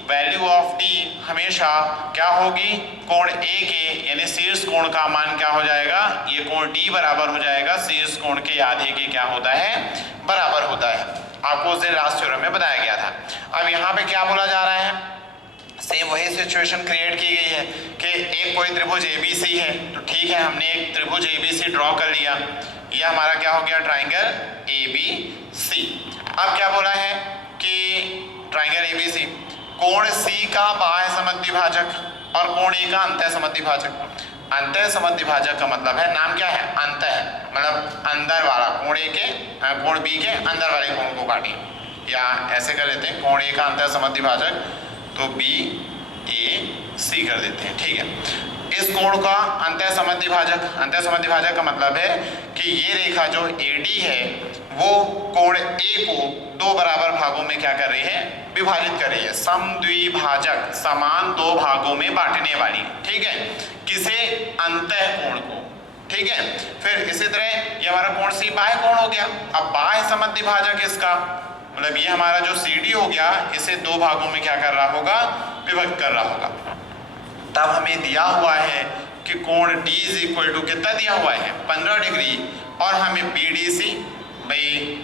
वैल्यू ऑफ D हमेशा क्या होगी, कोण A के यानी शीर्ष कोण का मान क्या हो जाएगा, ये कोण D बराबर हो जाएगा शीर्ष कोण के आधे के क्या होता है, बराबर होता है। आपको उस दिन लास्ट थ्योरम में बताया गया था। अब यहाँ पे क्या बोला जा रहा है, सेम वही सिचुएशन क्रिएट की गई है कि एक कोई त्रिभुज ABC है, तो ठीक है हमने एक त्रिभुज ABC ड्रॉ कर लिया, यह हमारा क्या हो गया, ट्राइंगल ABC। अब क्या बोला है कि ट्राइंगल ABC, कोण C का बाह्य समद्विभाजक और कोण A का अंतः समद्विभाजक। अंतः समद्विभाजक का मतलब है, नाम क्या है, अंतः मतलब अंदर वाला, कोण A के कोण B के अंदर वाले कोण को काटिए, या ऐसे कर लेते हैं कोण A का अंतः समद्विभाजक तो BAC कर देते हैं, ठीक है। इस कोण का अंतः समद्विभाजक का मतलब है कि ये रेखा जो AD है वो कोण A को दो बराबर भागों में क्या कर रही है, विभाजित कर रही है, समद्विभाजक समान दो भागों में बांटने वाली, ठीक है, किसे, अंतः कोण को, ठीक है। फिर इसी तरह ये हमारा कोण C बाह्य कोण हो गया। अब बाह्य समद्विभाजक इसका मतलब ये हमारा जो CD हो गया, इसे दो भागों में क्या कर रहा होगा, विभक्त कर रहा होगा। तब हमें दिया हुआ है कि कोण D इज इक्वल टू कितना दिया हुआ है, 15 डिग्री, और हमें BDC भाई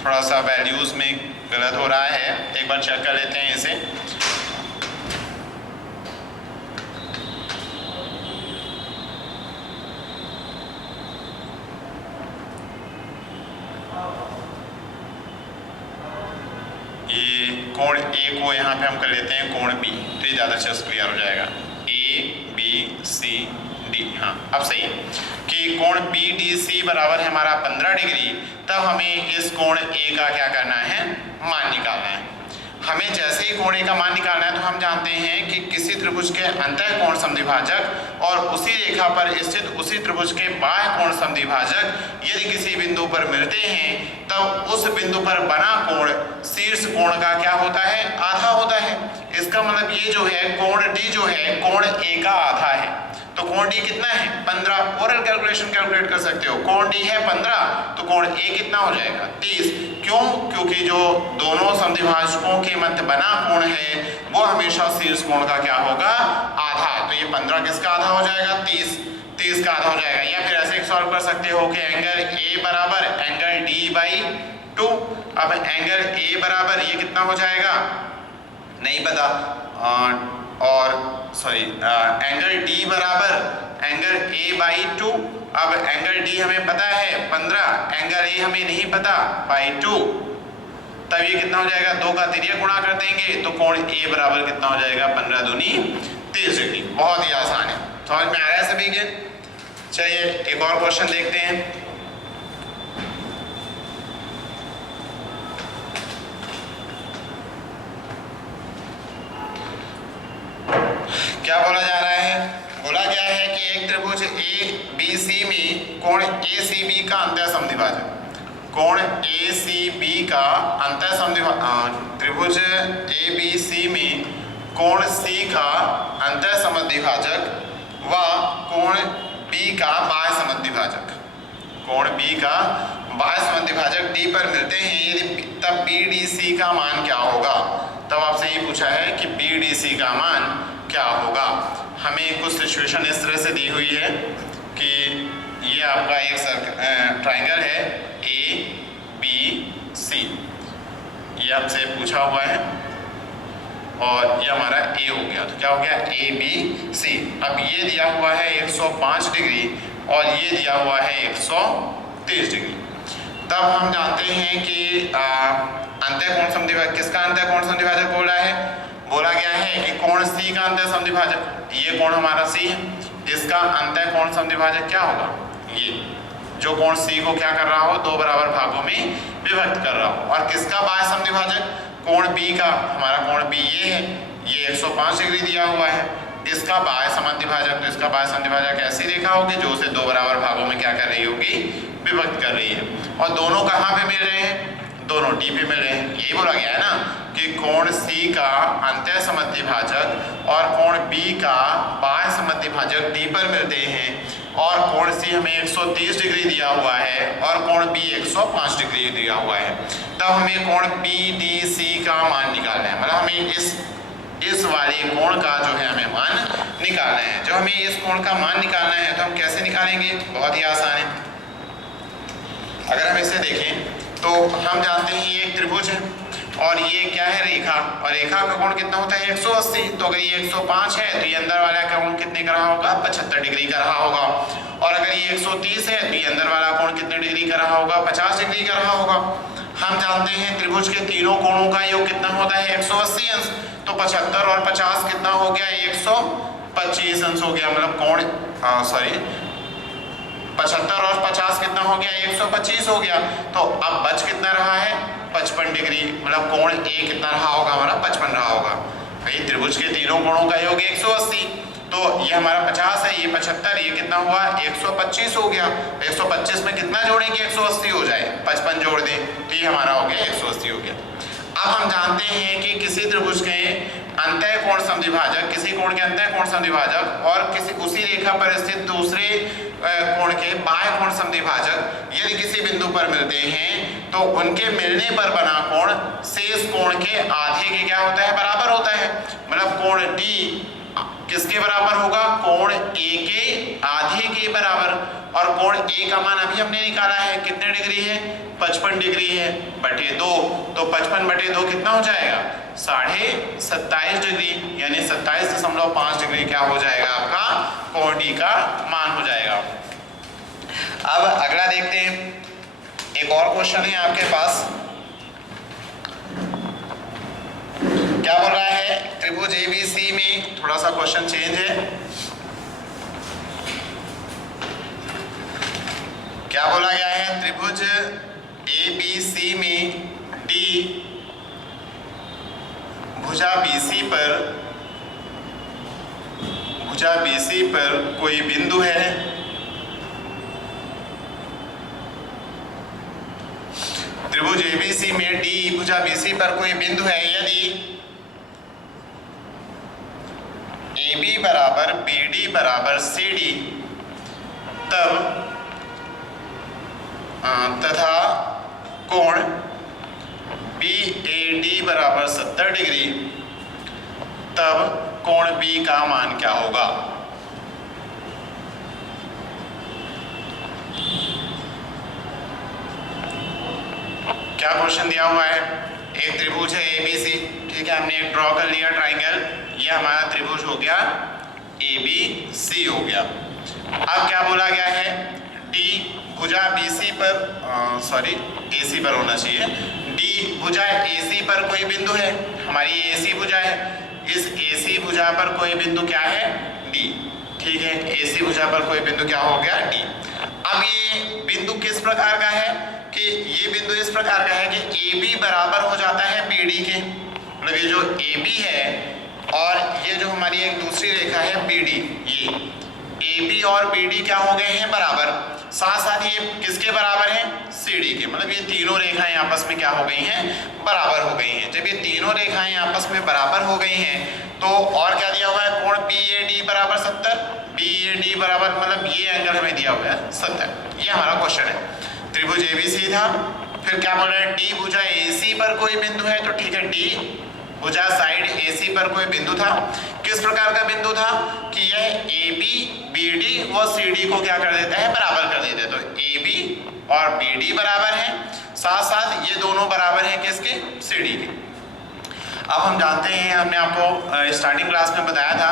थोड़ा सा वैल्यूज में गलत हो रहा है, एक बार चेक कर लेते हैं इसे। ये कोण A को यहाँ पे हम कर लेते हैं कोण B, तो ये ज़्यादा अच्छे से क्लियर हो जाएगा। ABCD, हाँ अब सही है कि कोण BDC बराबर है हमारा 15 डिग्री, तब हमें इस कोण A का क्या करना है, मान निकालना है। हमें जैसे ही कोण A का मान निकालना है तो हम जानते हैं कि किसी त्रिभुज के अंतः कोण समद्विभाजक और उसी रेखा पर स्थित उसी त्रिभुज के बाह्य कोण समद्विभाजक यदि किसी बिंदु पर मिलते हैं, तब उस बिंदु पर बना कोण शीर्ष कोण का क्या होता है, आधा होता है। इसका मतलब ये जो है कोण D जो है कोण A का आधा है, तो कोण D कितना है, 15। ओरल कैलकुलेशन कैलकुलेट कर सकते हो, कोण D है 15 तो कोण A कितना हो जाएगा, 30। क्यों, क्योंकि जो दोनों समद्विभाजकों के मध्य बना कोण है वो हमेशा शीर्ष कोण का क्या होगा, आधा। तो ये 15 किसका आधा हो जाएगा, 30 का आधा हो जाएगा। या फिर ऐसे सॉल्व कर सकते हो कि एंगल A बराबर एंगल D/2। अब एंगल A बराबर ये कितना हो जाएगा, नहीं पता, और सॉरी एंगल D बराबर एंगल A/2। अब एंगल D हमें पता है 15, एंगल A हमें नहीं पता /2, तब ये कितना हो जाएगा, 2 का तिर्यक गुणा कर देंगे तो कोण A बराबर कितना हो जाएगा, 15 दूनी 30 डिग्री। बहुत ही आसान है, समझ में आ रहा है सभी के। चलिए एक और क्वेश्चन देखते हैं। क्या बोला जा रहा है, बोला गया है कि एक त्रिभुज ABC में कोण ACB का अंतः समद्विभाजक। कोण ACB का अंतः समद्विभाजक, त्रिभुज ABC में कोण C का अंतः समद्विभाजक व कोण B का बाह्य समद्विभाजक, कोण B का बाह्य समद्विभाजक D पर मिलते हैं यदि, तब BDC का मान क्या होगा। तब आपसे ये पूछा है कि BDC का मान क्या होगा। हमें कुछ सिचुएशन इस तरह से दी हुई है कि ये आपका एक ट्राइंगल है ABC, ये आपसे पूछा हुआ है और ये हमारा A हो गया, तो क्या हो गया ABC। अब ये दिया हुआ है 105 डिग्री और ये दिया हुआ है 130 डिग्री। तब हम जानते हैं कि अंतःकोण समद्विभाजक, किसका अंतःकोण समद्विभाजक बोला है, बोला गया है कि कोण C का अंतः समद्विभाजक, ये कोण हमारा C है, इसका अंतःकोण समद्विभाजक क्या होगा, ये जो कोण C को क्या कर रहा हो, दो बराबर भागों में विभक्त कर रहा हो। और किसका बाह्य समद्विभाजक, कोण B का, हमारा कोण B ये है, ये 105 डिग्री दिया हुआ है, इसका बाह्य समद्विभाजक, तो इसका बाह्य समद्विभाजक ऐसी रेखा होगी जो उसे दो बराबर भागों में क्या कर रही होगी, विभक्त कर रही है। और दोनों कहाँ पे मिल रहे हैं, दोनों D पे मिल रहे हैं। यही बोला गया है ना कि कोण C का अंतः समद्विभाजक और कोण B का बाह्य समद्विभाजक D पर मिलते हैं, और कोण C हमें 130 डिग्री दिया हुआ है और कोण B 105 डिग्री दिया हुआ है। तब हमें कोण BDC का मान निकालना है, मतलब हमें इस वाले कोण का जो है हमें मान निकालना है। जब हमें इस कोण का मान निकालना है तो हम कैसे निकालेंगे, बहुत ही आसान है। अगर हम इसे देखें तो हम जानते हैं ये एक त्रिभुज है और ये क्या है, रेखा, और रेखा का कोण कितना होता है 180। तो अगर ये 105 है तो ये अंदर वाला कोण कितने का रहा होगा, 75 डिग्री का रहा होगा। और अगर ये 130 है तो ये अंदर वाला कोण कितने डिग्री का रहा होगा, 50 डिग्री का रहा होगा। हम जानते हैं त्रिभुज के तीनों कोणों का योग कितना होता है 180 अंश, तो 75 और 50 कितना हो गया, 125 अंश हो गया, मतलब कोण 75 और 50 कितना हो गया, 125 हो गया। तो अब बच कितना रहा है, 55 डिग्री, मतलब कोण A कितना रहा होगा, हमारा 55 रहा होगा। भाई त्रिभुज के तीनों कोणों का योग 180, तो ये हमारा 50 है, ये 75, ये कितना हुआ 125 हो गया। 125 में कितना जोड़ेंगे, 180 हो जाए, 55 जोड़ दें तो ये हमारा हो गया 180 हो गया। अब हम जानते हैं कि किसी त्रिभुज के अंतःकोण समद्विभाजक, किसी कोण के अंतःकोण समद्विभाजक और किसी उसी रेखा पर स्थित दूसरे कोण के बाह्य कोण समद्विभाजक यदि किसी बिंदु पर मिलते हैं तो उनके मिलने पर बना कोण शेष कोण के आधे के क्या होता है, बराबर होता है। मतलब कोण D किसके बराबर होगा, कोण A के आधे के बराबर। और कोण A का मान अभी हमने निकाला है, कितने डिग्री है, 55 डिग्री है, बटे 2, तो 55 बटे 2 कितना हो जाएगा, 27.5 डिग्री, यानी 27.5 डिग्री क्या हो जाएगा, आपका कोण D का मान हो जाएगा। अब अगला देखते हैं, एक और क्वेश्चन है आपके पास, क्या बोल रहा है, त्रिभुज ABC में थोड़ा सा क्वेश्चन चेंज है। क्या बोला गया है, त्रिभुज ABC में D भुजा BC पर कोई बिंदु है, त्रिभुज ABC में D भुजा BC पर कोई बिंदु है, यदि AB बराबर BD बराबर CD तथा कोण BAD बराबर 70 डिग्री, तब कोण B का मान क्या होगा। क्या क्वेश्चन दिया हुआ है, एक त्रिभुज है ABC, ठीक है, हमने एक ड्रॉ कर लिया ट्राइंगल, ये हमारा त्रिभुज हो गया ABC हो गया। अब क्या बोला गया है, D भुजा BC पर AC पर होना चाहिए, D भुजा AC पर कोई बिंदु है, हमारी AC भुजा है, इस AC भुजा पर कोई बिंदु क्या है, D, ठीक है, AC भुजा पर कोई बिंदु क्या हो गया, D। अब ये बिंदु किस प्रकार का है कि ये बिंदु इस प्रकार का है कि AB बराबर हो जाता है BD के, मतलब ये जो AB है और ये जो हमारी एक दूसरी रेखा है BD, ये AB और BD क्या हो गए हैं, बराबर। साथ साथ ये किसके बराबर है, CD के। मतलब ये तीनों रेखाएं आपस में क्या हो गई हैं, बराबर हो गई हैं। जब ये तीनों रेखाएं आपस में बराबर हो गई हैं तो और क्या दिया हुआ है, कोण BAD बराबर 70। BAD बराबर मतलब ये एंगल हमें दिया हुआ है 70। ये हमारा क्वेश्चन है। त्रिभुज ABC था, फिर क्या बोल रहा है, D भुजा AC पर कोई बिंदु है, तो ठीक है D भुजा साइड AC पर कोई बिंदु था। किस प्रकार का बिंदु था कि यह AB BD व CD को क्या कर देता है, बराबर कर देता है। तो AB और BD बराबर है, साथ साथ ये दोनों बराबर हैं किसके, CD के। अब हम जानते हैं, हमने आपको स्टार्टिंग क्लास में बताया था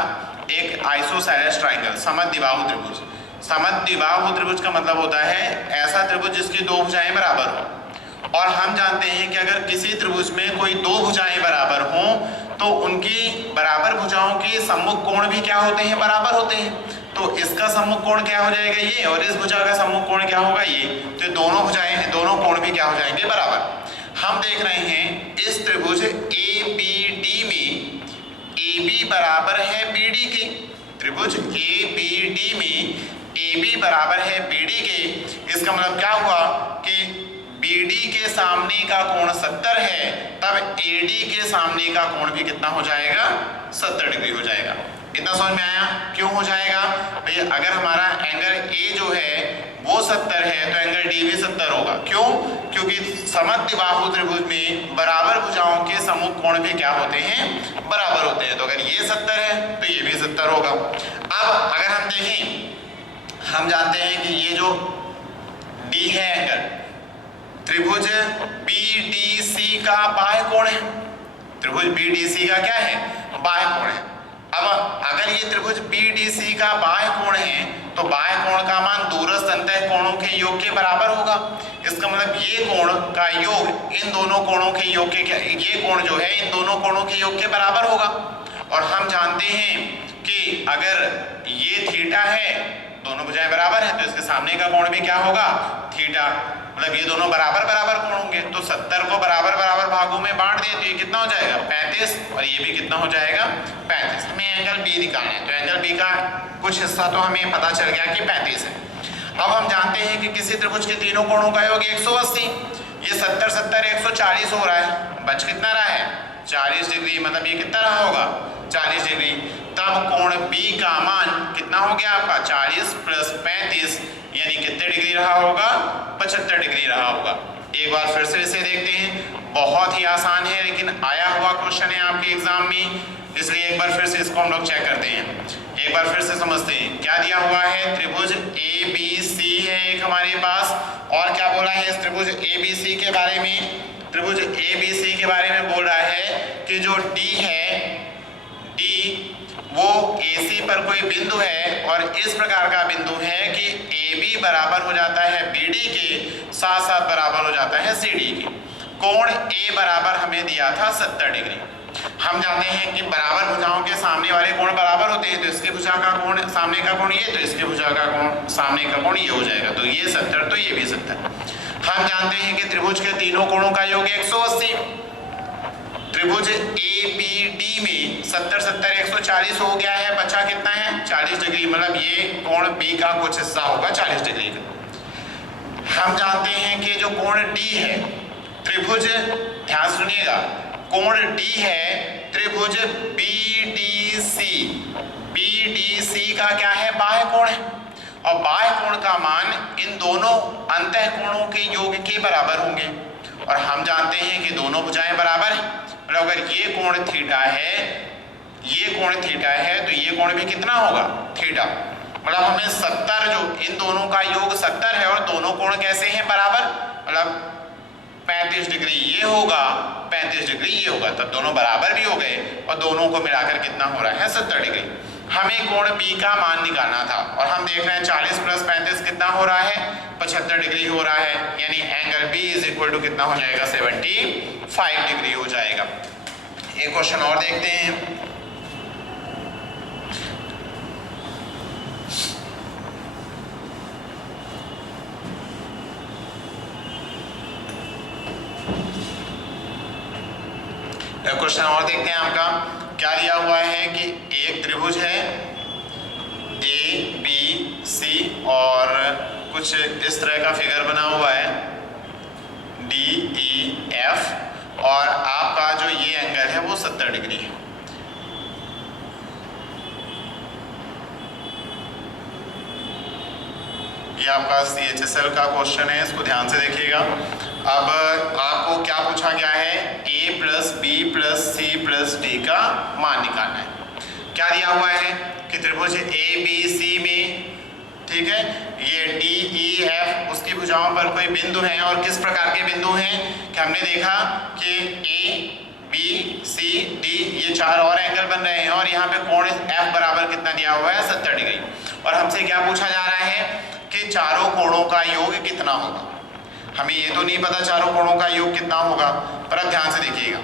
एक आइसोसेलेस ट्राइंगल, समद्विबाहु त्रिभुज। समद्विबाहु त्रिभुज का मतलब होता है ऐसा त्रिभुज जिसकी दो भुजाएं बराबर हो। और हम जानते हैं कि अगर किसी त्रिभुज में कोई दो भुजाएं बराबर हों तो उनकी बराबर भुजाओं के सम्मुख कोण भी क्या होते हैं, बराबर होते हैं। तो इसका सम्मुख कोण क्या हो जाएगा, ये, और इस भुजा का सम्मुख कोण क्या होगा, ये। तो दोनों भुजाएं, दोनों कोण भी क्या हो जाएंगे, बराबर। हम देख रहे हैं इस त्रिभुज ABD में AB बराबर है BD के। त्रिभुज ABD में AB बराबर है BD के। इसका मतलब क्या हुआ कि BD के सामने का कोण 70 है, तब AD के सामने का कोण भी कितना हो जाएगा, 70 डिग्री हो जाएगा। इतना समझ में आया, क्यों हो जाएगा भैया, अगर हमारा एंगल A जो है वो 70 है तो एंगल D भी 70 होगा। क्यों, क्योंकि समद्विबाहु त्रिभुज में बराबर भुजाओं के सम्मुख कोण भी क्या होते हैं, बराबर होते हैं। तो अगर ये 70 है तो ये भी 70 होगा। अब अगर हम देखें, हम जानते हैं कि ये जो D है एंगल, त्रिभुज BDC का बाह्य कोण है। त्रिभुज BDC का क्या है, बाह्य कोण है। अब अगर ये त्रिभुज BDC का बाह्य कोण है तो बाह्य कोण का मान दूरस्थ अंतः कोणों के योग के बराबर होगा। इसका मतलब ये कोण का योग इन दोनों कोणों के योग के, ये कोण जो है इन दोनों कोणों के योग के बराबर होगा। और हम जानते हैं कि अगर ये थीटा है, दोनों भुजाएं बराबर हैं, तो इसके सामने का कोण भी क्या होगा, थीटा। मतलब ये दोनों बराबर बराबर कोण होंगे। तो 70 को बराबर बराबर भागों में बांट दिए तो ये कितना हो जाएगा, 35, और ये भी कितना हो जाएगा, 35। हमें एंगल B निकालना है, तो एंगल B का कुछ हिस्सा तो हमें पता चल गया कि 35 है। अब हम जानते हैं कि किसी त्रिभुज के तीनों कोणों का योग 180। ये 70 70 140 हो रहा है, बच कितना रहा है, 40 डिग्री। मतलब ये कितना रहा होगा, 40 डिग्री। तब कोण B का मान कितना हो गया आपका, 40 + 35 यानी कितने डिग्री रहा होगा, 75 डिग्री रहा होगा। एक बार फिर से इसे देखते हैं, बहुत ही आसान है लेकिन आया हुआ क्वेश्चन है आपके एग्जाम में, इसलिए एक बार फिर से इसको हम लोग चेक करते हैं। एक बार फिर से समझते हैं क्या दिया हुआ है। त्रिभुज ABC है एक हमारे पास, और क्या बोला है इस त्रिभुज ABC के बारे में, त्रिभुज ABC के बारे में बोल रहा है कि जो D है, D वो AC पर कोई बिंदु है, और इस प्रकार का बिंदु है कि AB बराबर हो जाता है BD के, साथ साथ बराबर हो जाता है CD के। कोण A बराबर हमें दिया था 70 डिग्री। हम जानते हैं कि बराबर भुजाओं के सामने वाले कोण बराबर होते हैं, तो इसकी भुजा का कोण सामने का कोण ये, तो इसकी भुजा का कोण सामने का कोण ये हो जाएगा। तो ये 70 तो ये भी 70। हम जानते हैं कि त्रिभुज के तीनों कोणों का योग 180। त्रिभुज ABD में 70 70 140 हो गया है, बचा कितना है, 40 डिग्री। मतलब ये कोण B का कुछ हिस्सा होगा 40 डिग्री का। हम जानते हैं कि जो कोण D है, त्रिभुज, ध्यान सुनिएगा, कोण D है त्रिभुज BDC का क्या है, बाह्य कोण है। और बाह्य कोण का मान इन दोनों अंतः कोणों के योग के बराबर होंगे। और हम जानते हैं कि दोनों भुजाएं बराबर हैं। मतलब अगर ये कोण थीटा है, ये कोण थीटा है, तो ये कोण भी कितना होगा, थीटा। मतलब हमें 70, जो इन दोनों का योग 70 है और दोनों कोण कैसे हैं, बराबर। मतलब 35 डिग्री ये होगा, 35 डिग्री ये होगा, तब दोनों बराबर भी हो गए और दोनों को मिलाकर कितना हो रहा है, 70 डिग्री। हमें कोण B का मान निकालना था और हम देख रहे हैं 40 + 35 कितना हो रहा है, 75 डिग्री हो रहा है। यानी एंगल B = कितना हो जाएगा, 75 डिग्री हो जाएगा। एक क्वेश्चन और देखते हैं। क्वेश्चन और देखते हैं आपका क्या दिया हुआ है कि एक त्रिभुज है ABC और कुछ इस तरह का फिगर बना हुआ है DEF, और आपका जो ये एंगल है वो 70 डिग्री है। ये आपका CHSL का क्वेश्चन है, इसको ध्यान से देखिएगा। अब आपको क्या पूछा गया है, A plus B plus C plus D का मान निकालना है। क्या दिया हुआ है कि त्रिभुज ABC में, ठीक है, ये DEF उसकी भुजाओं पर कोई बिंदु है, और किस प्रकार के बिंदु हैं कि हमने देखा कि ABCD ये 4 और एंगल बन रहे हैं, और यहाँ पे कोण F बराबर कितना दिया हुआ है, 70 डिग्री। और हमसे क्या पूछा जा रहा है कि चारों कोणों का योग कितना होगा। हमें ये तो नहीं पता चारों कोणों का योग कितना होगा, पर अब ध्यान से देखिएगा।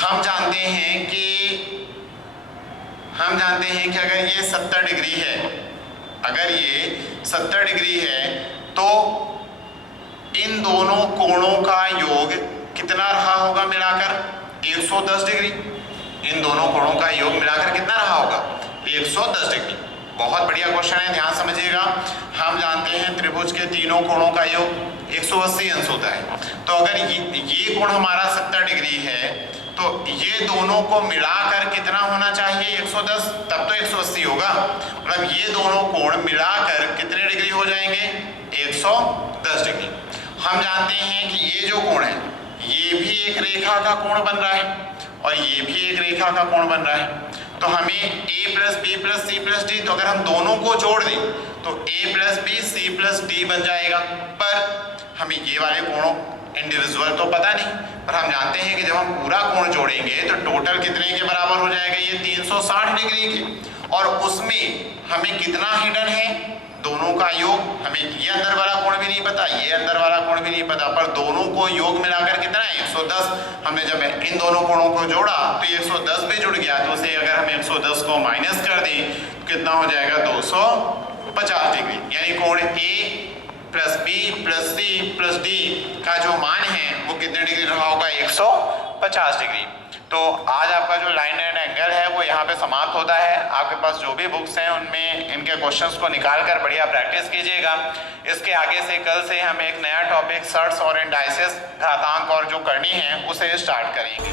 हम जानते हैं कि अगर ये 70 डिग्री है, अगर ये 70 डिग्री है, तो इन दोनों कोणों का योग कितना रहा होगा मिलाकर, 110 डिग्री। इन दोनों कोणों का योग मिलाकर कितना रहा होगा, 110 डिग्री। बहुत बढ़िया क्वेश्चन है, ध्यान समझिएगा। हम जानते हैं त्रिभुज के तीनों कोणों का योग 180 अंश होता है। तो अगर ये कोण हमारा 70 डिग्री है, तो ये दोनों को मिलाकर कितना होना चाहिए, 110, तब तो 180 होगा। मतलब ये दोनों कोण मिलाकर कितने डिग्री हो जाएंगे, 110 डिग्री। हम जानते हैं कि ये जो कोण है ये भी एक रेखा का कोण बन रहा है, और ये भी एक रेखा का कोण बन रहा है। तो हमें A plus B plus C plus D, तो अगर हम दोनों को जोड़ दें तो A plus B C plus D बन जाएगा। पर हमें ये वाले कोणों इंडिविजुअल तो पता नहीं, पर हम जानते हैं कि जब हम पूरा कोण जोड़ेंगे तो टोटल कितने के बराबर हो जाएगा, ये 360 डिग्री के। और उसमें हमें कितना हिडन है, दोनों का योग। हमें ये अंदर वाला कोण भी नहीं पता, ये अंदर वाला कोण भी नहीं पता, पर दोनों को योग मिलाकर कितना है, 110। हमने जब इन दोनों कोणों को जोड़ा तो 110 भी जुड़ गया, तो उसे अगर हम 110 को माइनस कर दें तो कितना हो जाएगा, 250 डिग्री। यानी कोण A plus B plus C plus D का जो मान है वो कितने डिग्री रहा होगा, 150 डिग्री। तो आज आपका जो लाइन एंड एंगल है वो यहाँ पे समाप्त होता है। आपके पास जो भी बुक्स हैं उनमें इनके क्वेश्चंस को निकाल कर बढ़िया प्रैक्टिस कीजिएगा। इसके आगे से कल से हम एक नया टॉपिक सर्ट्स और इंडाइसेस, घातांक और जो करनी है उसे स्टार्ट करेंगे।